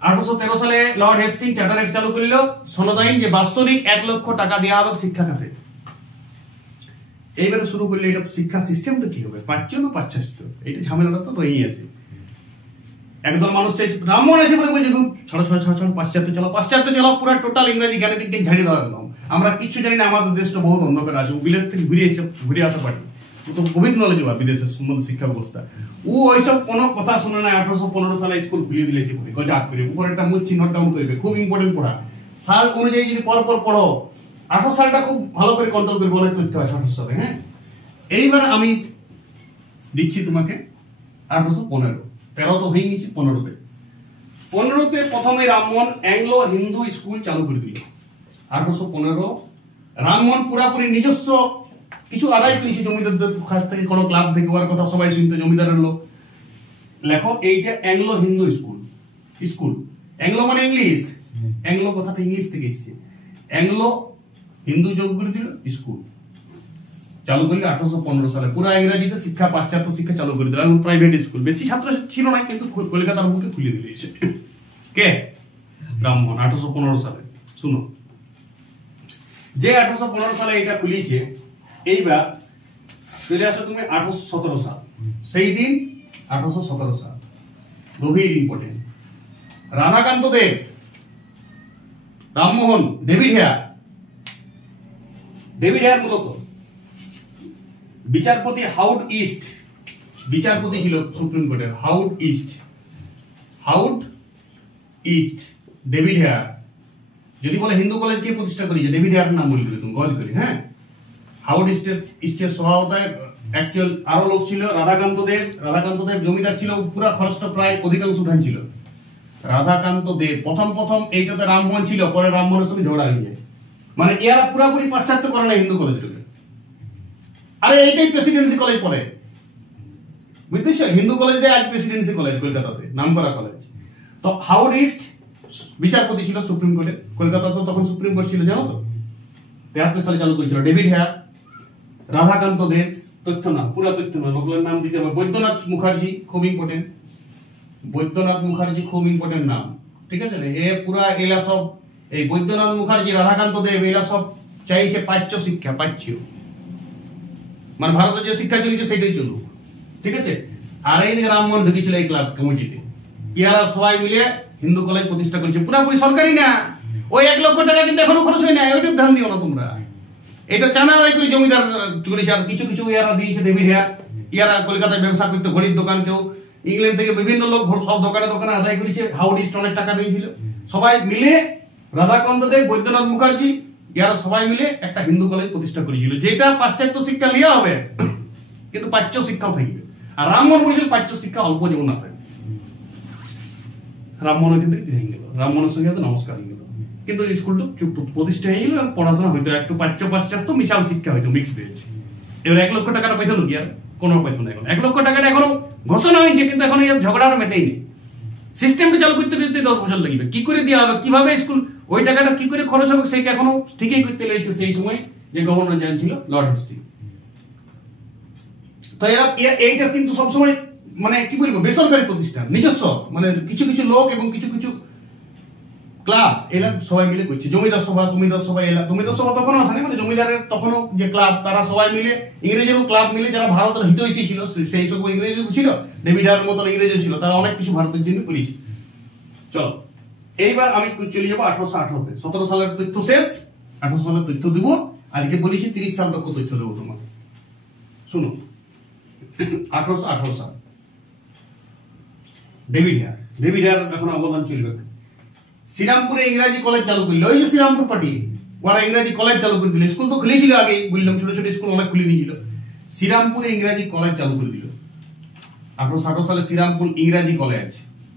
1813 সালে লর্ড হেস্টিং চার্টার অ্যাক্ট চালু করলো, সনদ আইন, যে বাৎসরিক 1 লক্ষ টাকা দেওয়া হবে শিক্ষা খাতে। এইবারে শুরু করলে এটা শিক্ষা সিস্টেমটা কি হবে, প্রাচ্য না পাশ্চাত্য, এইটা ঝামেলাটা তো রয়েই আছে। একদল মানুষ রামমোহন এসে বলে বলছে ছাড়ো পাশ্চাত্য চলো, পুরো টোটাল ইংরেজি জ্ঞানীকে ঝাড়ি দেওয়া একদম। আমরা কিছু জানি না, আমাদের দেশটা বহুত অন্ধকার আছে। বিলেত থেকে ঘুরে আসা পারি, ও তো কোভিড নলেজ বা বিদেশের সম্বন্ধে শিক্ষা ব্যবস্থা। ও ওইসব কোনো কথা শুনে না। 1815 সালে স্কুল খুলিয়ে দিলে সে গজাক করে উপরে একটা মুচ্ছি নোট ডাউন করবে, খুব ইম্পর্টেন্ট পড়া। সাল অনুযায়ী যদি পর পড়ো, 18 সালটা খুব ভালো করে কন্ট্রোল করবে, অনেক তথ্য আছে 18 সালে। হ্যাঁ, এইবার আমি দিচ্ছি তোমাকে 1815। 13 তো হয়ে গেছে, 15তে প্রথমে রামমোহন অ্যাংলো হিন্দু স্কুল চালু করে দিল। 1815 রামমোহন পুরাপুরি নিজস্ব কিছু আদায় করেছে জমিদারদের কাছ থেকে, কোনো ক্লাব থেকে, ওর কথা সবাই শুনতো, জমিদারের লোক। লেখো এইটা অ্যাংলো হিন্দু স্কুল। অ্যাংলো মানে ইংলিশ, অ্যাংলো কথাটা ইংলিশ থেকে এসেছে। অ্যাংলো হিন্দু যোগ করে দিল স্কুল চালু করলে 1815 সালে। পুরা ইংরেজিতে শিক্ষা, পাশ্চাত্য শিক্ষা চালু করে দিল। প্রাইভেট স্কুল, বেশি ছাত্র ছিল না, কিন্তু কলকাতার বুকে খুলে দিয়েছে কে? রামমোহন 1815 সালে। শুনো, যে 1815 সালে এটা খুলিয়েছে, এইবার চলে আসো তুমি 1817 সাল। সেই দিন 1817 সাল গভীর ইম্পর্টেন্ট। রাধাকান্ত দেব, রামমোহন, ডেভিড হেয়ার মূলত বিচারপতি হাউড ইস্ট, বিচারপতি ছিল সুপ্রিম কোর্টের। হাউড ইস্ট, ডেভিড হেয়ার। যদি বলে হিন্দু কলেজ কে প্রতিষ্ঠা করেছে, ডেভিড হেয়ার নাম বলবে তুমি, গজ করি। হ্যাঁ, হাউড ইস্টের সহায়তায় অ্যাকচুয়াল আরো লোক ছিল। রাধাকান্ত দেব জমিদার ছিল, পুরো খরচটা প্রায় অধিকাংশ উঠান ছিল রাধাকান্ত দেব। প্রথম এইটাতে রামমোহন ছিল, পরে রামমোহনের সঙ্গে ঝগড়া হয়ে যায়। মানে এরা পুরাপুরি পাশ্চাত্য করে না হিন্দু কলেজটাকে। আরে এইটাই প্রেসিডেন্সি কলেজ পড়ে, বুঝতেছ? হিন্দু কলেজ দেয় আজ প্রেসিডেন্সি কলেজ, কলকাতাতে নামকরা কলেজ। তো হাউড ইস্ট বিচারপতি ছিল সুপ্রিম কোর্টে। কলকাতা তো তখন সুপ্রিম কোর্ট ছিল, জানো তো। 73 সালে চালু করেছিল। ডেভিড হেয়ার, রাধাকান্ত দেব, তথ্য নাম, পুরো তথ্য নাম, ওগুলোর নাম দিতে হবে। বৈদ্যনাথ মুখার্জি, খুব ইম্পর্টেন্ট। বৈদ্যনাথ মুখার্জি খুব ইম্পর্টেন্ট নাম, ঠিক আছে? এ পুরা এলা সব, এই বৈদ্যনাথ মুখার্জি, রাধাকান্ত দেব, এলা সব চাইছে প্রাচ্য শিক্ষা, প্রাচ্য মানে ভারতের যে শিক্ষা চলছে সেটাই চলুক, ঠিক আছে? আর এই দিকে রামমোহন ঢুকেছিল এই ক্লাব কমিটিতে। ইয়ারা সবাই মিলে হিন্দু কলেজ প্রতিষ্ঠা করেছে, পুরাপুরি সরকারি না। ওই 1 লক্ষ টাকা কিন্তু এখনো খরচ হয় না, ওইটা ধ্যান দিও না তোমরা। এটা চানারাই করে জমিদার করেছে। আর কিছু ইয়ারা দিয়েছে ডেভিড হেয়ার। ইয়ারা কলকাতায় ব্যবসা করতে, ঘড়ির দোকান, কেউ ইংল্যান্ড থেকে বিভিন্ন লোক সব দোকানে আদায় করেছে। হাউড ইস্ট অনেক টাকা দিয়েছিল। সবাই মিলে রাধাকান্ত দেব, বৈদ্যনাথ মুখার্জি, ইয়ারা সবাই মিলে একটা হিন্দু কলেজ প্রতিষ্ঠা করেছিল, যেটা পাশ্চাত্য শিক্ষা লিয়া হবে কিন্তু প্রাচ্য শিক্ষাও থাকবে। আর রামমোহন বলেছিল প্রাচ্য শিক্ষা অল্প যেমন না থাকে। রামমোহন কিন্তু ভেঙে গেল, রামমোহনের সঙ্গে নমস্কার হয়ে গেল। কিন্তু স্কুলটা চুপ প্রতিষ্ঠা হয়ে গেল এবং পড়াশোনা হইতো একটু প্রাচ্য পাশ্চাত্য মিশাল শিক্ষা হইতো, মিক্স হয়েছে। এবার 1 লক্ষ টাকাটা পাইতো কি? আর কোনো পাইতো না। এখন 1 লক্ষ টাকাটা এখনো ঘোষণা হয়েছে, কিন্তু এখন এই ঝগড়াটা মেটেই নেই। সিস্টেমটা চালু করতে 10 বছর লাগবে। কি করে দেওয়া হবে, কিভাবে স্কুল, ওই টাকাটা কি করে খরচ হবে, সেটা এখনো ঠিকই করতে লেগেছে সেই সময় যে গভর্নর জেনারেল ছিল লর্ড হেস্টিং। তো এরা এইটা কিন্তু সবসময় মানে কি বলবো, বেসরকারি প্রতিষ্ঠান, নিজস্ব মানে কিছু লোক এবং কিছু ক্লাব, এরা সবাই মিলে করছে। জমিদার সভা, তুমিদার সভা, তুমিদার সভা তখনও আসেনি, মানে জমিদারের তখনও যে ক্লাব, তারা সবাই মিলে, ইংরেজেরও ক্লাব মিলে, যারা ভারতের হিতৈষী ছিল, সেই সব ইংরেজ ছিল, ডেভিড হেয়ার মতন ইংরেজও ছিল, তারা অনেক কিছু ভারতের জন্য করেছে। চলো এইবার আমি চলে যাবো 1818-তে। 17 সালের তথ্য শেষ, 18 সালের তথ্য দিব। আজকে বলেছি 30 সাল তক তথ্য দেবো তোমাকে। শুনো, 1818 সাল ডেভিড হেয়ার এখন অবদান চলবে। শ্রীরামপুরে ইংরাজি কলেজ চালু করলো, ওই যে শ্রীরামপুর পার্টি, ওরা ইংরাজি কলেজ চালু করে দিল। স্কুল তো খুলেছিল আগে, বললাম ছোট স্কুল অনেক খুলে দিয়েছিল। শ্রীরামপুরে ইংরাজি কলেজ চালু করে দিল 1818 সালে। শ্রীরামপুর ইংরাজি কলেজ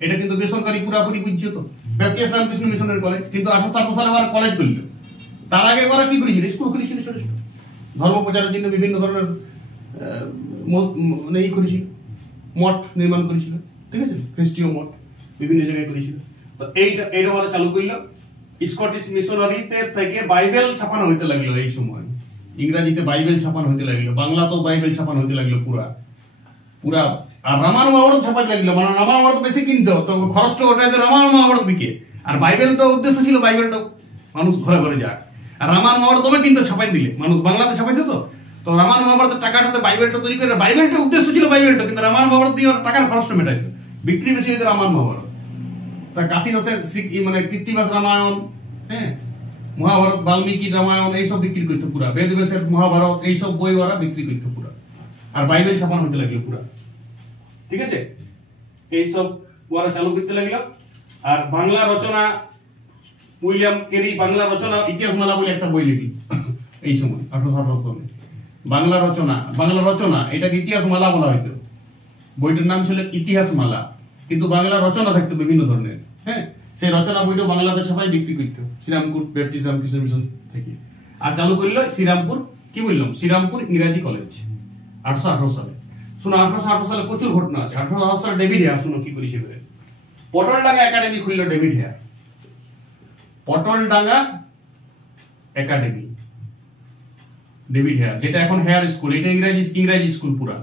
এটা কিন্তু বেসরকারি পুরাপুরি বুঝছো তো, ব্যাপটিস্ট রামকৃষ্ণ মিশনের কলেজ, কিন্তু 1858 সালে ওরা কলেজ করলো। তার আগে ওরা কি করেছিল? স্কুল খুলেছিল ছোট ছোট, ধর্ম প্রচারের জন্য বিভিন্ন ধরনের মানে করেছিল, মঠ নির্মাণ করেছিল, ঠিক আছে, খ্রিস্টীয় মঠ বিভিন্ন জায়গায় করেছিল। তো এইটা ওরা চালু করলো। স্কটিশ মিশনারিতে থেকে বাইবেল ছাপানো হইতে লাগলো এই সময়, ইংরেজিতে বাইবেল ছাপানো হইতে লাগলো, বাংলাতেও বাইবেল ছাপানো হইতে লাগলো পুরা। আর রামায়ণ মহাভারত ছাপাতে লাগলো, মানে রামায়ণ মহাভারত বেশি কিনতো, তো খরচটা ওটাতে রামায়ণ মহাভারত বিকে। আর বাইবেলটা উদ্দেশ্য ছিল বাইবেলটা মানুষ ঘরে ঘরে যাক, আর রামায়ণ মহাভারত তবে কিন্তু ছাপাই দিলে মানুষ বাংলাতে ছাপাইতো। তো রামায়ণ মহাভারতের টাকাটাতে বাইবেলটা তৈরি করে, বাইবেলটা উদ্দেশ্য ছিল বাইবেলটা, কিন্তু রামায়ণ মহাভারত দিয়ে টাকার খরচটা মেটাইতো, বিক্রি বেশি হইতো রামায়ণ মহাভারত। তা কাশীদাসের মানে কৃত্তিবাস রামায়ণ, হ্যাঁ, মহাভারত, বাল্মীকি রামায়ণ এইসব বিক্রি করতো পুরা, বেদব্যাসের মহাভারত এইসব বই ওরা বিক্রি করতো পুরা। আর বাইবেল ছাপানো হতে লাগলো পুরা, ঠিক আছে, এইসব ওরা চালু করতে লাগলো। আর বাংলা রচনা, উইলিয়াম কেরি বাংলা রচনা ইতিহাসমালা বলে একটা বই লিখল এই সময় 1858 সালে। বাংলা রচনা এটাকে ইতিহাসমালা বলা হইতো। বইটার নাম ছিল ইতিহাসমালা, কিন্তু বাংলা রচনা থাকতো বিভিন্ন ধরনের, হ্যাঁ, সেই রচনা বইটা বাংলাতে ছাপাই বিক্রি করতো শ্রীরামপুর ব্যাপটিস্ট রামকৃষ্ণ মিশন থেকে। আর চালু করলো শ্রীরামপুর, কি বললাম, শ্রীরামপুর ইংরাজি কলেজ 1818 সালে। শুনো, 1818 সালে প্রচুর ঘটনা আছে। 1818 সালে ডেভিড হেয়ার, শুনো কি করেছিল, পটলডাঙ্গা একাডেমি খুললো David Hare, Patoldanga academy, David Hare, যেটা এখন হেয়ার স্কুল, এটা ইংরাজি স্কুল পুরা।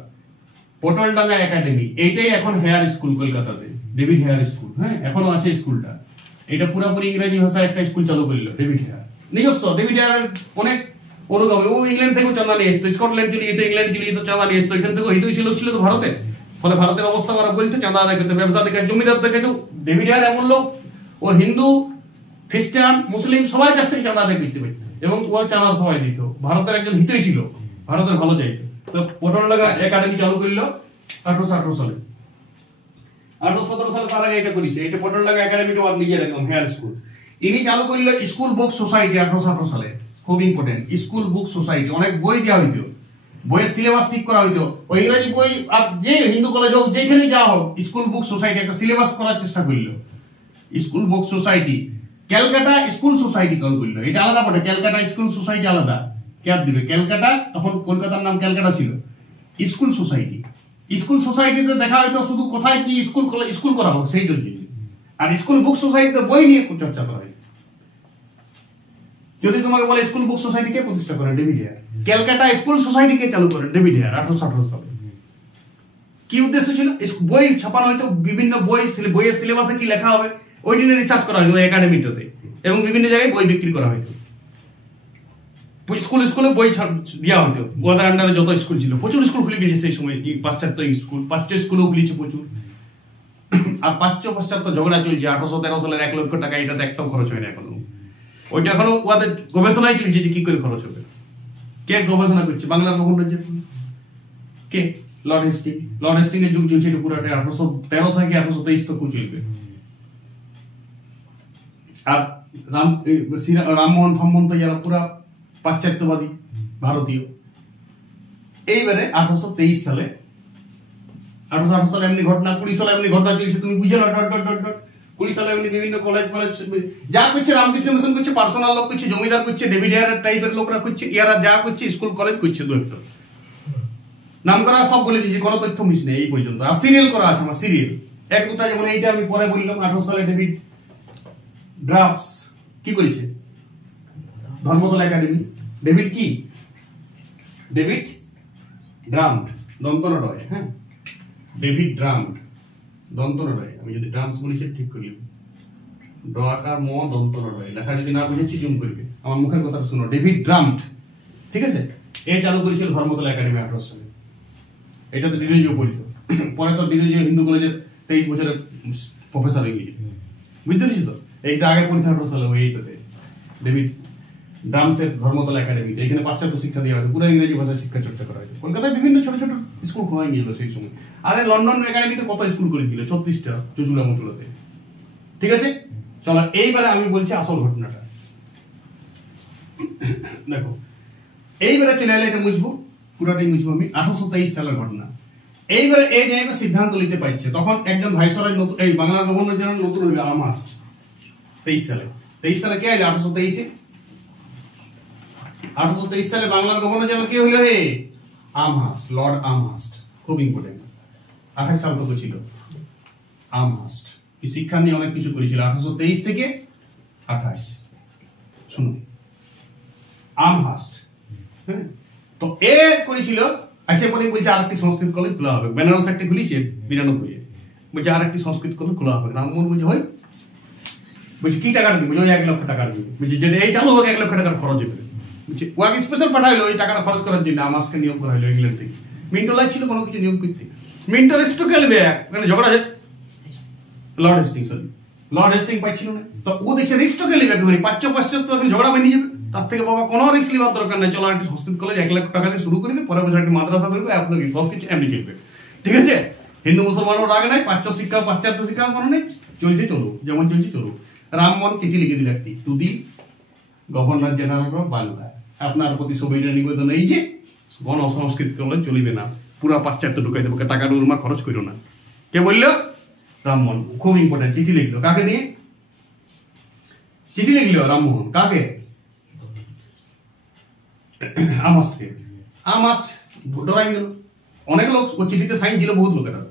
পটলডাঙ্গা একাডেমি এইটাই এখন হেয়ার স্কুল কলকাতাতে, ডেভিড হেয়ার স্কুল, হ্যাঁ, এখনো আছে স্কুলটা। এটা পুরাপুরি ইংরেজি ভাষায় একটা স্কুল চালু করলো ডেভিড হেয়ার, নিজস্ব। ডেভিড হেয়ার অনেক অনুগামী, ও ইংল্যান্ড থেকেও চাঁদা নিয়ে আসতো, স্কটল্যান্ড চলে যেত, ইংল্যান্ড চলে যেত, চাঁদা নিয়ে আসতো, এখান থেকে হিন্দু ছিল তো ভারতে। ফলে ভারতের অবস্থা ওরা বলতো চাঁদা আদায় করতে, ব্যবসা দেখে, জমিদার দেখে। ডেভিড হেয়ার এমন লোক, ও হিন্দু, খ্রিস্টান, মুসলিম সবার কাছ থেকে চাঁদা আদায় করতে পারত, এবং ও চাঁদা সবাই দিত। ভারতের একজন হিতই ছিল, ভারতের ভালো চাইতো। তো পটলডাঙ্গা একাডেমি চালু করলো 1818 সালে। 1817 সালে তার আগে এটা করেছে, এটা পটলডাঙ্গা একাডেমিটা ওর নিজের একদম হেয়ার স্কুল। ইনি চালু করলো স্কুল বুক সোসাইটি 1818 সালে, খুব ইম্পর্টেন্ট, স্কুল বুক সোসাইটি। অনেক বই দেওয়া হইতো, বইয়ের সিলেবাস ঠিক করা হইতো, ওই ইংরেজি বই, আর যে হিন্দু কলেজ হোক, যেখানে যাওয়া হোক, স্কুল বুক সোসাইটি একটা সিলেবাস করার চেষ্টা করলো। School book society, Calcutta school society call করলো, এটা আলাদা পড়ে, ক্যালকাটা স্কুল সোসাইটি আলাদা, ক্যাপ দিবে। ক্যালকাটা, তখন কলকাতার নাম ক্যালকাটা ছিল, স্কুল সোসাইটি। স্কুল সোসাইটিতে দেখা হয়তো শুধু কোথায় কি স্কুল করা হোক সেইটার জন্য, আর স্কুল বুক সোসাইটিতে বই নিয়ে চর্চা করা হয়। যদি তোমাকে বলে স্কুল বুক সোসাইটি কে প্রতিষ্ঠা করে, David Hare. Calcutta school society কে চালু করে, ডেভিড হেয়ার 1818 সালে। কি উদ্দেশ্য ছিল? বই ছাপানো হয়তো, বিভিন্ন বইয়ের সিলেবাসে কি লেখা হবে ওই নিয়ে রিসার্চ করা হয়তো একাডেমিটাতে, এবং বিভিন্ন জায়গায় বই বিক্রি করা হয়তো। স্কুলে বই দেওয়া হতো, ওদের আন্ডারে যত স্কুল ছিল, প্রচুর স্কুল খুলে গেছে সেই সময়, পাশ্চাত্য স্কুল, প্রাচ্য স্কুলও খুলেছে প্রচুর। আর পাশ্চাত্য ঝগড়া চলছে, 1813 সালের 1 লক্ষ টাকা, এটাতে একটাও খরচ হয় না এখনো। ওইটা এখনো ওদের গবেষণায় চলছে যে কি করে খরচ হবে। কে গবেষণা করছে? বাংলার কখন রাজ্যের কে? লর্ড হেস্টিং এর যুগ চলছে, এটা পুরাটা 1813 থেকে 1823 তক চলবে। আর রামমোহন ফামমোহন তো যারা পুরা পাশ্চাত্যবাদী ভারতীয়। এইবারে 1823 সালে, 1828 সালে এমনি ঘটনা, 20 সালে এমনি ঘটনা চলছে, তুমি বুঝে না, 20 সালে এমনি বিভিন্ন কলেজ যা করছে, রামকৃষ্ণ মিশন করছে, পার্সোনাল লোক করছে, জমিদার করছে, ডেভিড হেয়ার টাইপের লোকরা করছে, এরা যা করছে স্কুল কলেজ করছে, দু একটা নাম করা সব বলে দিয়েছে, কোনো তথ্য মিস নেই এই পর্যন্ত। আর সিরিয়াল করা আছে আমার, সিরিয়াল এক দুটা, যেমন এইটা আমি পরে বললাম, 18 সালে ডেভিড ড্রাফটস কি করেছে, ধর্মতলা একাডেমি। ডেভিড কি? ডেভিড ড্রামড, দন্তনডয়, হ্যাঁ, ডেভিড ড্রামড, দন্তনডয়। আমি যদি ড্রামস বলি সেটা ঠিক করি, ড্রাকার ম দন্তনডয়, লেখা যদি না বুঝেছি জুম করবে, আমার মুখের কথা শুনো। ডেভিড ড্রামড, ঠিক আছে, এ চালু করেছিল ধর্মতলা একাডেমি 18 সালে। এটা তো ডিরোজিও পড়িত, পরে তো ডিরোজিও হিন্দু কলেজের 23 বছরের প্রফেসর হয়ে গিয়েছে, বুঝতে পেরেছি তো। এইটা আগে পড়িত 18 সালে, এইটাতে ডেভিড ড্রামসের ধর্মতলা একাডেমিতে। এখানে পাশ্চাত্য শিক্ষা দেওয়া হয়, পুরো ইংরেজি ভাষায় শিক্ষা চর্চা করা হয়েছে। কলকাতায় বিভিন্ন ছোট ছোট স্কুল খোলা গিয়েছিল সেই সময়। আর লন্ডন একাডেমিতে কত স্কুল করে দিল, 36টা, চুচুড়া মুচুড়াতে, ঠিক আছে। চলো এইবারে আমি বলছি আসল ঘটনাটা। দেখো, এইবারে চলে এলে এটা মুছবো, পুরাটাই মুছবো আমি। 1823 সালের ঘটনা। এইবারে এই নিয়ে সিদ্ধান্ত নিতে পারছে, তখন একজন ভাইসরয় নতুন, এই বাংলার গভর্নর জেনারেল নতুন হইল আমহার্স্ট 23 সালে কে আইলো 1823 সালে বাংলার গভর্নর জেনারেল কে হইল রে? Amherst, Lord Amherst. খুব ইম্পর্টেন্ট। 28 সাল পর্যন্ত ছিল আমহার্স্ট। এই শিক্ষা নিয়ে অনেক কিছু করেছিল 1823 থেকে 28। শুনুন আমহার্স্ট, হ্যাঁ, তো এ করেছিল। আসে পরে বলছে আরেকটি সংস্কৃত কলেজ খোলা হবে, বেনারস একটা খুলিছে 92-এ, বলছে আরেকটি সংস্কৃত কলেজ খোলা হবে। রামমোহন বলছে হয়, বলছে কি টাকা দিবে? ওই 1 লক্ষ টাকা দিবে। বলছে যদি এই চালু হবে 1 লক্ষ টাকার খরচ হবে। বলছে ওয়াকে স্পেশাল পাঠাইলো এই টাকাটা খরচ করার জন্য, আমাকে নিয়োগ করা হলো ইংল্যান্ড থেকে। মিন্টো লাই ছিল কোনো কিছু নিয়োগ করতে। মিন্টোর স্টুকেল ব্যাগ মানে ঝগড়া আছে Lord Hastings, sorry Lord Hastings পাইছিল না, তো ও দেখছে রিস্ক টোকে লিবে মানে 500 তো ঝগড়া বানিয়ে যাবে। তার থেকে বাবা কোনো রিস্ক লিবার দরকার নাই, চলো একটা সংস্কৃত কলেজ 1 লাখ টাকা দিয়ে শুরু করে দিই, পরে বছর একটা মাদ্রাসা করবে, আপনার সব কিছু এমনি চলবে। ঠিক আছে, হিন্দু মুসলমানও রাগ নাই, পাশ্চাত্য শিক্ষা কোনো নেই, চলছে চলুক, যেমন চলছে চলুক। রামমোহন চিঠি লিখে দিল একটি, to the governor general of Bangla, আপনার প্রতি সবিনয় নিবেদন এই যে গণ সংস্কৃত কলেজ চলিবে না, পুরা পাশ্চাত্য ঢুকাই দেবো, টাকা ডুরমা খরচ করো না। কে বললো? রামমোহন। খুব ইম্পর্টেন্ট। চিঠি লিখলো কাকে দিয়ে? চিঠি লিখলো রামমোহন কাকে? আমহার্স্টকে। আমহার্স্ট ডরাই গেল। অনেক লোক ও চিঠিতে সাইন ছিল, বহুত লোকেরা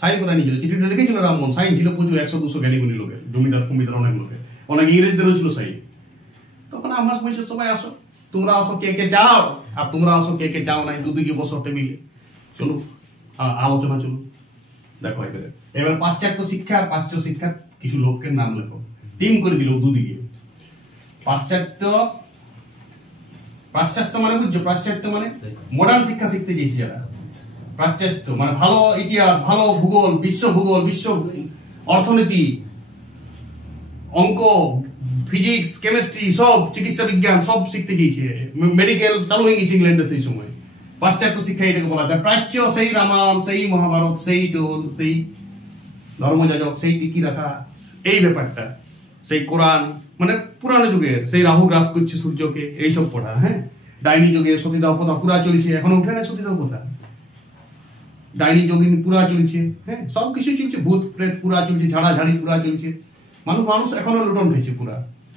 সাইন করে নিয়েছিল। চিঠিটা লিখেছিল রামমোহন, সাইন ছিল প্রচুর, 100-200 জ্ঞানী গুণী লোকের, জমিদার ফমিদার অনেক লোকের, অনেক ইংরেজদেরও ছিল সাইন। তখন আমহার্স্ট বলছে সবাই আসো, তোমরা আসো কে কে চাও, আর তোমরা আসো কে কে চাও নাই, দুদিকে বসো টেবিলে, চলো আলোচনা চলো। দেখো এবার পাশ্চাত্য শিক্ষা আর পাশ্চাত্য শিক্ষার কিছু লোকের নাম লেখো। টিম করে দিল দুদিকে। পাশ্চাত্য মানে বুঝছো? পাশ্চাত্য মানে মডার্ন শিক্ষা শিখতে চেয়েছি যারা। পাশ্চাত্য মানে ভালো ইতিহাস, ভালো ভূগোল, বিশ্ব অর্থনীতি, অঙ্ক, ফিজিক্স, কেমিস্ট্রি, সব চিকিৎসা বিজ্ঞান সব শিখতে গিয়েছে। মেডিকেল চালু হয়ে গেছে ইংল্যান্ডে সেই সময়। পাশ্চাত্য শিক্ষা এটাকে বলা যায়। প্রাচ্য সেই রামায়ণ, সেই মহাভারত, সেই টোল, সেই ধর্মযাজক, সেই টিকি রাখা, এই ব্যাপারটা, সেই কোরআন মানে পুরানো যুগের, সেই রাহু গ্রাস করছে সূর্যকে, এইসব পড়া। হ্যাঁ, ডাইনি যুগে সতীদাহ প্রথা পুরা চলছে, এখনো উঠে না সতীদাহ প্রথা, ডাইনি যোগিনী পুরা চলছে। হ্যাঁ, সবকিছু চলছে, ভূত প্রেত পুরা চলছে, ঝাড়াঝাড়ি পুরা চলছে, মানুষ এখনো লুটন হয়েছে পুরা।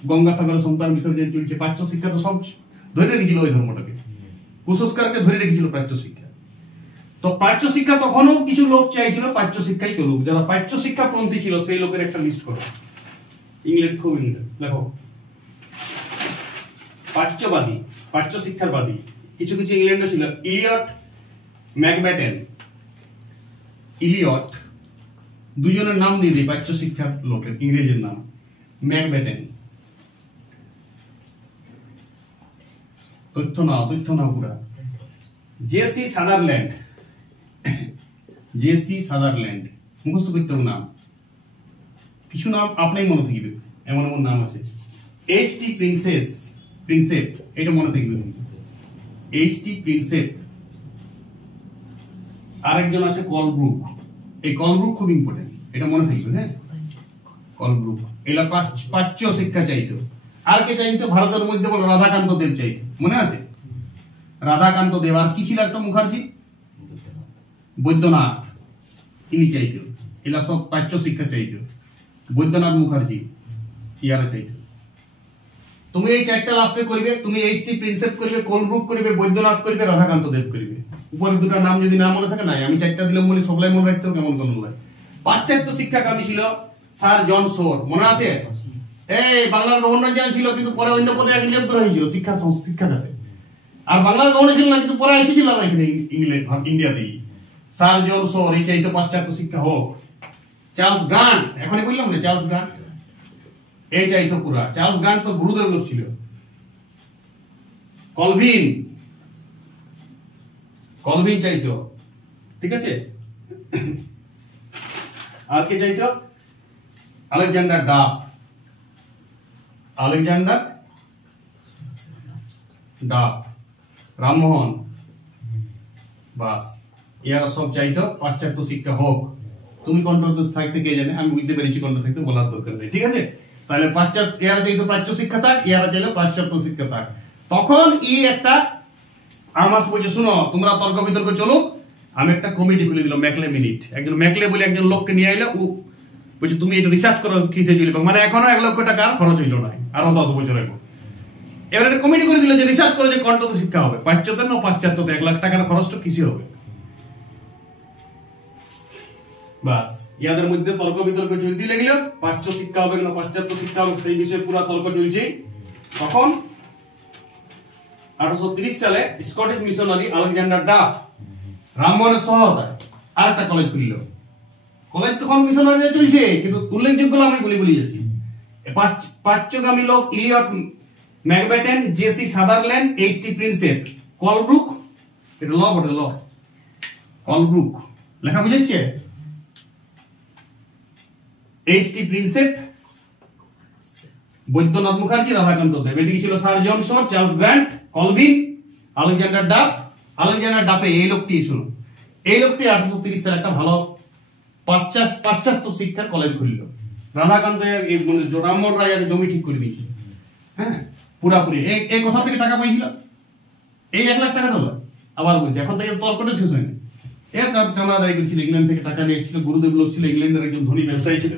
গঙ্গাসাগরের সন্তান বিসর্জন চলছে। প্রাচ্য শিক্ষা তো সব ধরে রেখেছিল ওই ধর্মটাকে, কুসংস্কারকে ধরে রেখেছিল প্রাচ্য শিক্ষা। তো প্রাচ্য শিক্ষা তখনও কিছু লোক চাইছিল প্রাচ্য শিক্ষাই চলুক, যারা প্রাচ্য শিক্ষা পন্থী ছিল সেই লোকের একটা লিস্ট করো। ইংল্যান্ড খুব ইংল্যান্ড দেখো, প্রাচ্যবাদী, প্রাচ্য শিক্ষার বাদী কিছু কিছু ইংল্যান্ডে ছিল। ইলিয়ট, ম্যাকবেটেন। ইলিয়ট দুজনের নাম দিয়ে দিই প্রাচ্য শিক্ষার লোকের, ইংরেজের নাম ম্যাকবেটেন। তথ্য নাও পুরা। জেসি সাদারল্যান্ড মুখস্থ করতে হবে নাম, কিছু নাম আপনাই মনে থাকবে, এমন এমন নাম আছে। এইচটি প্রিন্সেপ, এটা মনে থাকবে। HT Prinsep. আরেকজন আছে কলব্রুক। এই কলব্রুক খুব ইম্পর্টেন্ট, এটা মনে থাকবে। হ্যাঁ, কলব্রুক এলা প্রাচ্য শিক্ষা চাইতো। আর কে চাইতো? ভারতের মধ্যে বলো রাধাকান্ত দেব চাইতো, মনে আছে? রাধাকান্ত দেব। আর কি ছিল একটা মুখার্জি, বৈদ্যনাথ, ইনি চাইতো। এলা সব প্রাচ্য শিক্ষা চাইতো। বৈদ্যনাথ মুখার্জি ইয়ারা চাইতো। তুমি এই চারটা লাস্টে করবে, তুমি এইচটি প্রিন্সেপ করবে, কলব্রুক করবে, বৈদ্যনাথ করবে, রাধাকান্ত দেব করবে। উপরে দুটো নাম যদি না মনে থাকে নাই, আমি চারটা দিলাম বলে সবলাই মনে রাখতে হবে, কেমন কোন নয়। পাশ্চাত্য শিক্ষাকামী ছিল স্যার জন শোর, মনে আছে? এই বাংলার গভর্নর জেনারেল ছিল, কিন্তু পরে অন্য পদে নিয়োগ করা হয়েছিল শিক্ষাটাতে। আর বাংলার গভর্নর ছিল না, কিন্তু পরে এসেছিল এখানে ইন্ডিয়াতেই। স্যার জন শোর, এই চাইতো পাশ্চাত্য শিক্ষা হোক। চার্লস গ্রান্ট, এখনই বললাম না চার্লস গ্রান্ট, এই চাইতো পুরা। চার্লস গ্রান্ট তো গুরুদেব লোক ছিল। কলভিন চাইতো, ঠিক আছে। আর কে চাইতো? Alexander Duff. রামমোহন, বাস, এরা সব চাইতো পাশ্চাত্য শিক্ষা হোক। তুমি কন্ট্রোল থাকতে কে জানে, আমি বুঝতে পেরেছি কন্ট্রোল থাকতে, বলার দরকার নেই, ঠিক আছে। তাহলে এরা চাইতো প্রাচ্য শিক্ষা থাক, এরা চাইলো পাশ্চাত্য শিক্ষা থাক। তখন একটা আমহার্স্ট বলছে, শুনো তোমরা তর্ক বিতর্ক চলুক, আমি একটা কমিটি খুলে দিলাম ম্যাকলে মিনিট, একজন ম্যাকলে বলে একজন লোককে নিয়ে আইলো, ও বলছে তুমি এটা রিসার্চ করো কিসে চলবে, মানে এখনো 1 লক্ষ টাকা খরচ হইল না, আরো 10 বছর আগে। এবার একটা কমিটি করে দিল যে রিসার্চ করে যে কন্ট্রোল শিক্ষা হবে, পাশ্চাত্যের না পাশ্চাত্যতে 1 লাখ টাকার খরচটা কিসে হবে। বাস ইয়াদের মধ্যে তর্ক বিতর্ক চলতে লাগলো, পাশ্চাত্য শিক্ষা হবে না পাশ্চাত্য শিক্ষা হবে, সেই বিষয়ে পুরো তর্ক চলছে। তখন 1830 সালে স্কটিশ মিশনারি আলেকজান্ডার ডাফ রামমোহনের সহায়তায় আর একটা কলেজ খুলল। কলেজ তখন মিশনারি চলছে, কিন্তু উল্লেখযোগ্য আমি বলি যাচ্ছি, প্রাচ্যগামী লোক ইলিয়ট ম্যাকবেটেন, J C Sutherland, H T Prinsep, Colebrooke, এটা ল বটে, ল কলব্রুক লেখা বুঝাচ্ছে, এইচটি প্রিন্সেপ, বৈদ্যনাথ মুখার্জি, রাধাকান্ত দেব, এদিকে ছিল sir John Shore, Charles Grant, Colvin, Alexander Duff. Alexander ডাফে এই লোকটি শুনুন, এই লোকটি 1830 সালে একটা ভালো পাশ্চাত্য শিক্ষার কলেজ খুলল। রাধাকান্ত রামমোহন রায় জমি ঠিক করে দিয়েছিল, হ্যাঁ পুরাপুরি এই কথা থেকে টাকা পাইছিল, এই 1 লাখ টাকা ডলার। আবার বলছে এখন থেকে তর্কটা শেষ হয়নি, চাঁদা আদায় করেছিল, ইংল্যান্ড থেকে টাকা নিয়ে এসেছিল, গুরুদেব লোক ছিল, ইংল্যান্ডের একজন ধনী ব্যবসায়ী ছিল,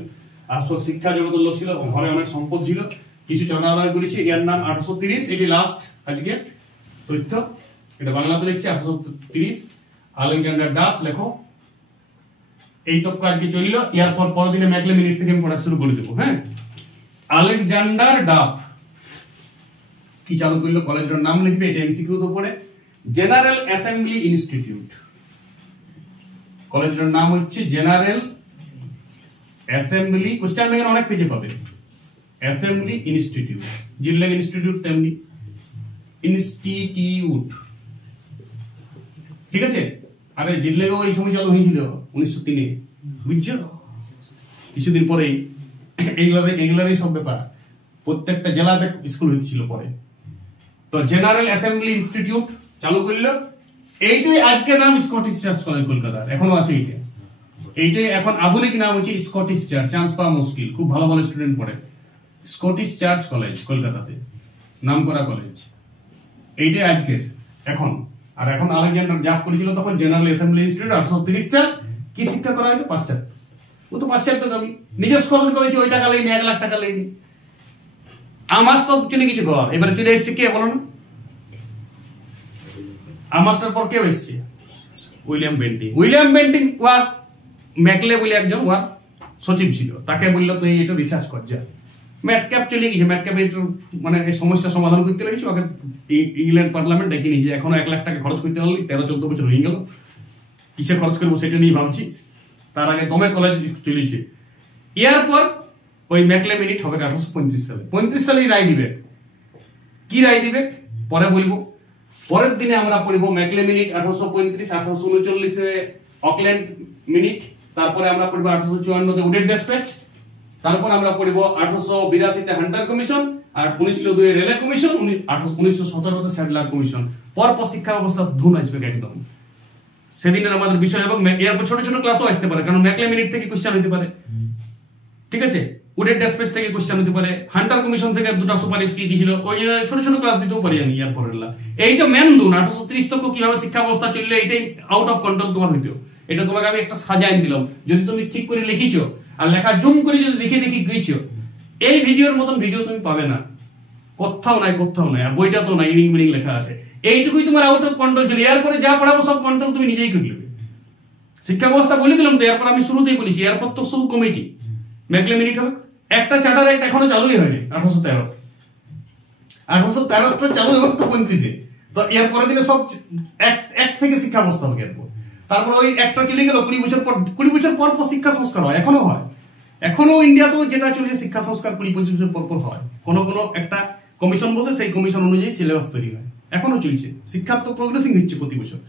আর শিক্ষা জগতের লোক ছিল, ঘরে অনেক সম্পদ ছিল, কিছু চাঁদা আদায় করেছে। এর নাম 1830, এটি লাস্ট আজকে তথ্য, এটা বাংলাতে লিখছি 1830 আলেকজান্ডার ডাফ লেখো। এই তথ্য আজকে চলল, এরপর পরের দিনে ম্যাকলে মিনিট থেকে আমি পড়া শুরু করে দেবো। হ্যাঁ, আলেকজান্ডার ডাফ কি চালু করলো, কলেজের নাম লিখবে, এটা এমসিকিউ তো পড়ে, জেনারেল অ্যাসেম্বলি ইনস্টিটিউট। কলেজের নাম হচ্ছে জেনারেল অ্যাসেম্বলি, কোশ্চেন ব্যাংকের অনেক পেজে পাবে, অ্যাসেম্বলি ইনস্টিটিউট, জিল্লাগ ইনস্টিটিউট তেমনি ইনস্টিটিউট, ঠিক আছে। আরে জিল্লাগও এই সময় চালু হয়েছিল 1903-এ, বুঝছো, কিছুদিন পরেই। এইগুলোরই সব ব্যাপার, প্রত্যেকটা জেলাতে স্কুল হয়েছিল পরে। তো জেনারেল অ্যাসেম্বলি ইনস্টিটিউট চালু করলো, এইটাই আজকে নাম স্কটিশ চার্চ কলেজ কলকাতার, এখনো আছে এইটা। এইটাই এখন আধুনিক নাম হচ্ছে স্কটিশ চার্চ, চান্স পাওয়া মুশকিল, খুব ভালো ভালো স্টুডেন্ট পড়ে। স্কটিশ চার্চ কলেজ কলকাতাতে, নাম করা কলেজ, এইটাই আজকের এখন। আর এখন আলেকজান্ডার ডাফ করেছিল তখন জেনারেল অ্যাসেম্বলি ইনস্টিটিউট 1830 সাল। কি শিক্ষা করা হয়তো পাশ্চাত্য, ও তো পাশ্চাত্য দাবি, নিজের খরচ করেছে, ওই টাকা লেনি, 1 লাখ টাকা লেনি। আমার তো চলে গেছে ঘর, এবারে চলে এসছে কে বলো না, আমাস্টার পর কেউ এসছে, উইলিয়াম বেন্টিং। উইলিয়াম বেন্টিং ওয়ার ম্যাকলে বলে একজন ওয়ার সচিব ছিল, তাকে বললো তুই এটা রিসার্চ কর যা। ম্যাটক্যাপ চলে গেছে, ম্যাটক্যাপ মানে সমস্যা সমাধান করতে লেগেছে, ওকে ইংল্যান্ড পার্লামেন্ট ডেকে নিয়েছে। এখনো 1 লাখ টাকা খরচ করতে পারলি, 13-14 বছর হয়ে গেল, কিসে খরচ করবো সেটা নিয়ে ভাবছি। তার আগে দমে কলেজ চলেছে। এরপর ওই ম্যাকলে মিনিট হবে 1835 সালে। 35 সালেই রায় দিবে, কি রায় দিবে পরে বলবো। পরের দিনে আমরা পড়ব ম্যাকলে মিনিট 1835, 1839-এ অকল্যান্ড মিনিট, তারপরে আমরা পড়ব 1854-তে উডেড ডেসপ্যাচ, তারপর আমরা পড়ব 1882-তে হান্টার কমিশন, আর 1902-এ রেলে কমিশন, 1917-তে স্যাডলার কমিশন। পরপর শিক্ষা ব্যবস্থা ধুন আসবে একদম সেদিনের আমাদের বিষয়। এবং এরপর ছোট ছোট ক্লাসও আসতে পারে, কারণ ম্যাকলে মিনিট থেকে কোশ্চেন হতে পারে, ঠিক আছে, উডেড ডেসপ্যাচ থেকে কোশ্চেন হতে পারে, হান্টার কমিশন থেকে দুটো সুপারিশ কি ছিল, ওই ছোট ছোট ক্লাস দিতেও পারি আমি। এরপরের এইটা মেন দুন 1830 তক কিভাবে শিক্ষা ব্যবস্থা চললে, এইটাই আউট অফ কন্ট্রোল তোমার হইতো। এটা তোমাকে আমি একটা সাজাই দিলাম, যদি তুমি ঠিক করে লিখিছো আর লেখা জুম করে যদি দেখে দেখে গেছো, এই ভিডিওর মতন ভিডিও তুমি পাবে না, কোথাও নাই, আর বইটা তো নাই, ইনিং মিনিং লেখা আছে। এইটুকুই তোমার আউট অফ কন্ট্রোল ছিল, এরপরে যা পড়াবো সব কন্ট্রোল তুমি নিজেই করে নেবে। শিক্ষা ব্যবস্থা বলে দিলাম তো, এরপর আমি শুরুতেই বলেছি, এরপর তো সব কমিটি ম্যাকলে মিনিট হবে। একটা চার্টার অ্যাক্ট এখনো চালুই হয়নি, 1813 চালু এবং তো 35-এ, তো এরপরে দিকে সব এক থেকে শিক্ষা ব্যবস্থা হবে। এরপর তারপর ওই একটা চলে গেল, 20 বছর পর শিক্ষা সংস্কার হয়, এখনো হয়। এখনো ইন্ডিয়াতেও যেটা চলছে শিক্ষা সংস্কার 20-25 বছর পর হয়। কোনো একটা কমিশন বসে, সেই কমিশন অনুযায়ী সিলেবাস তৈরি হয়, এখনো চলছে। শিক্ষা তো প্রোগ্রেসিং হচ্ছে প্রতি বছর।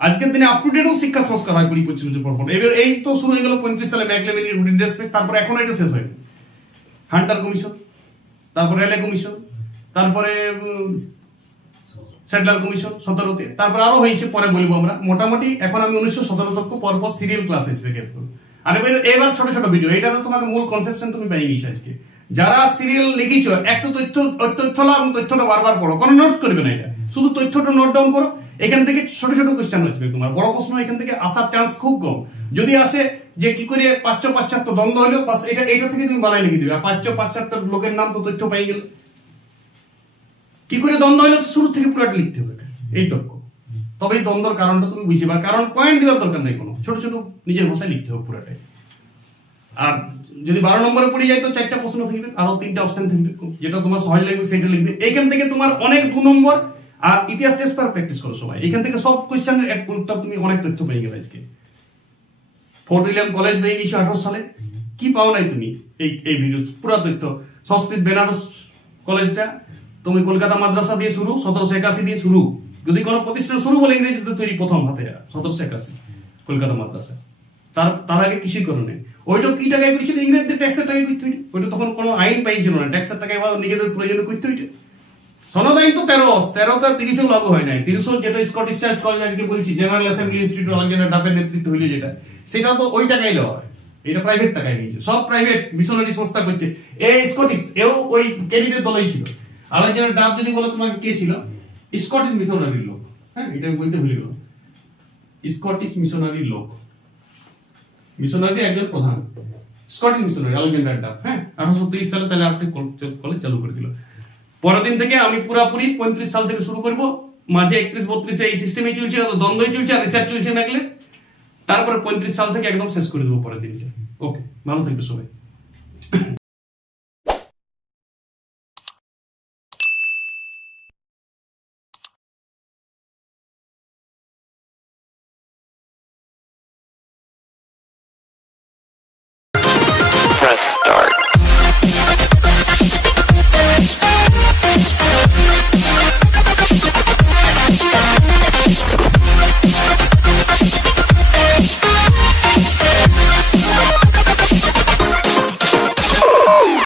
আজকের দিনে আপ টু ডেটও শিক্ষা সংস্কার হয় 20-25 বছর পর। এবার এই তো শুরু হয়ে গেল 35 সালে ম্যাকলে মিনিট, উডেড ডেসপ্যাচ, তারপর এখনো এটা শেষ হয়নি। হান্টার কমিশন, তারপর রেলে কমিশন, তারপরে স্যাডলার কমিশন 17-তে, তারপর আরো হয়েছে, পরে বলবো আমরা। মোটামুটি এখন আমি 1917 তক পরপর সিরিয়াল ক্লাস আসবে। আর এবার ছোট ছোট ভিডিও, এটা তো তোমাকে মূল কনসেপশন তুমি পেয়ে গেছো আজকে। যারা সিরিয়াল লিখিছো, একটু তথ্য লাভ, তথ্যটা বারবার পড়ো, কোনো নোট করবে না, এটা শুধু তথ্যটা নোট ডাউন করো, এখান থেকে ছোট ছোট কোশ্চেন আসবে, তোমার বড় প্রশ্ন এখান থেকে আসার চান্স খুব কম। যদি আসে যে কি করে পাশ্চাত্য পাশ্চাত্য দ্বন্দ্ব হলো, বাস এটা থেকে তুমি বানাই লিখে দিবে। আর পাশ্চাত্য পাশ্চাত্য লোকের নাম তো তথ্য পাই গেলে, কি করে দ্বন্দ্ব হলো শুরু থেকে পুরোটা লিখতে হবে এই তথ্য, তবে এই দ্বন্দ্বের কারণটা তুমি বুঝে পাবে। কারণ পয়েন্ট দেওয়ার দরকার নাই, কোনো ছোট ছোট নিজের ভাষায় লিখতে হবে পুরোটাই। আর যদি 12 নম্বরে পড়ে যায় তো 4টা প্রশ্ন থাকবে, আরো 3টা অপশন থাকবে, যেটা তোমার সহজ লাগবে সেটা লিখবে। এখান থেকে তোমার অনেক 2 নম্বর। আর ইতিহাস টেস্ট পেপার প্র্যাকটিস করো সবাই, এখান থেকে সব কোশ্চেনের উত্তর তুমি অনেক তথ্য পেয়ে গেলে। আজকে ফোর্ট উইলিয়াম কলেজ পেয়ে গেছো 18 সালে, কি পাও নাই তুমি এই ভিডিও পুরো তথ্য। সংস্কৃত বেনারস কলেজটা তুমি কলকাতা মাদ্রাসা দিয়ে শুরু, 1781 দিয়ে শুরু। যদি কোনো প্রতিষ্ঠান শুরু বলে ইংরেজিতে তৈরি প্রথম হাতে 1781 কলকাতা মাদ্রাসা, তার আগে কিছুই করে নেই। ওইটা কি টাকায় করেছিল? ইংরেজদের ট্যাক্সের টাকায় করতে হইতো। ওইটা তখন কোনো আইন পাইছিল না, ট্যাক্সের টাকায় নিজেদের প্রয়োজনে করতে হইতো। সনদ আইন তো 13 30 লাগু হয় নাই। 30 যেটা স্কটিশ চার্চ কলেজ আজকে বলছি, জেনারেল অ্যাসেম্বলি ইনস্টিটিউট আলেকজান্ডার ডাফের নেতৃত্ব হইলো যেটা, সেটা তো ওই টাকায় দেওয়া হয়। এটা প্রাইভেট টাকায় নিয়েছে, সব প্রাইভেট মিশনারি সংস্থা করছে। এই স্কটিশ এও ওই ক্যারিদের দলই ছিল। আলেকজান্ডার ডাফ যদি বলো তোমাকে কে ছিল, স্কটিশ মিশনারি লোক। হ্যাঁ, এটা বলতে ভুলে গেলাম, স্কটিশ মিশনারি লোক, মিশনারি একজন প্রধান স্কটিশ মিশনারি আলেকজান্ডার ডাফ। হ্যাঁ, 1830 সালে তাহলে আপনি কলেজ চালু করে দিল। পরের দিন থেকে আমি পুরাপুরি 35 সাল থেকে শুরু করব, মাঝে 31-32 এই সিস্টেমে চলছে, দ্বন্দ্বই চলছে আর রিসার্চ চলছে নাকলে। তারপরে 35 সাল থেকে একদম শেষ করে দেবো পরের দিনকে। ওকে, ভালো থাকবে সবাই।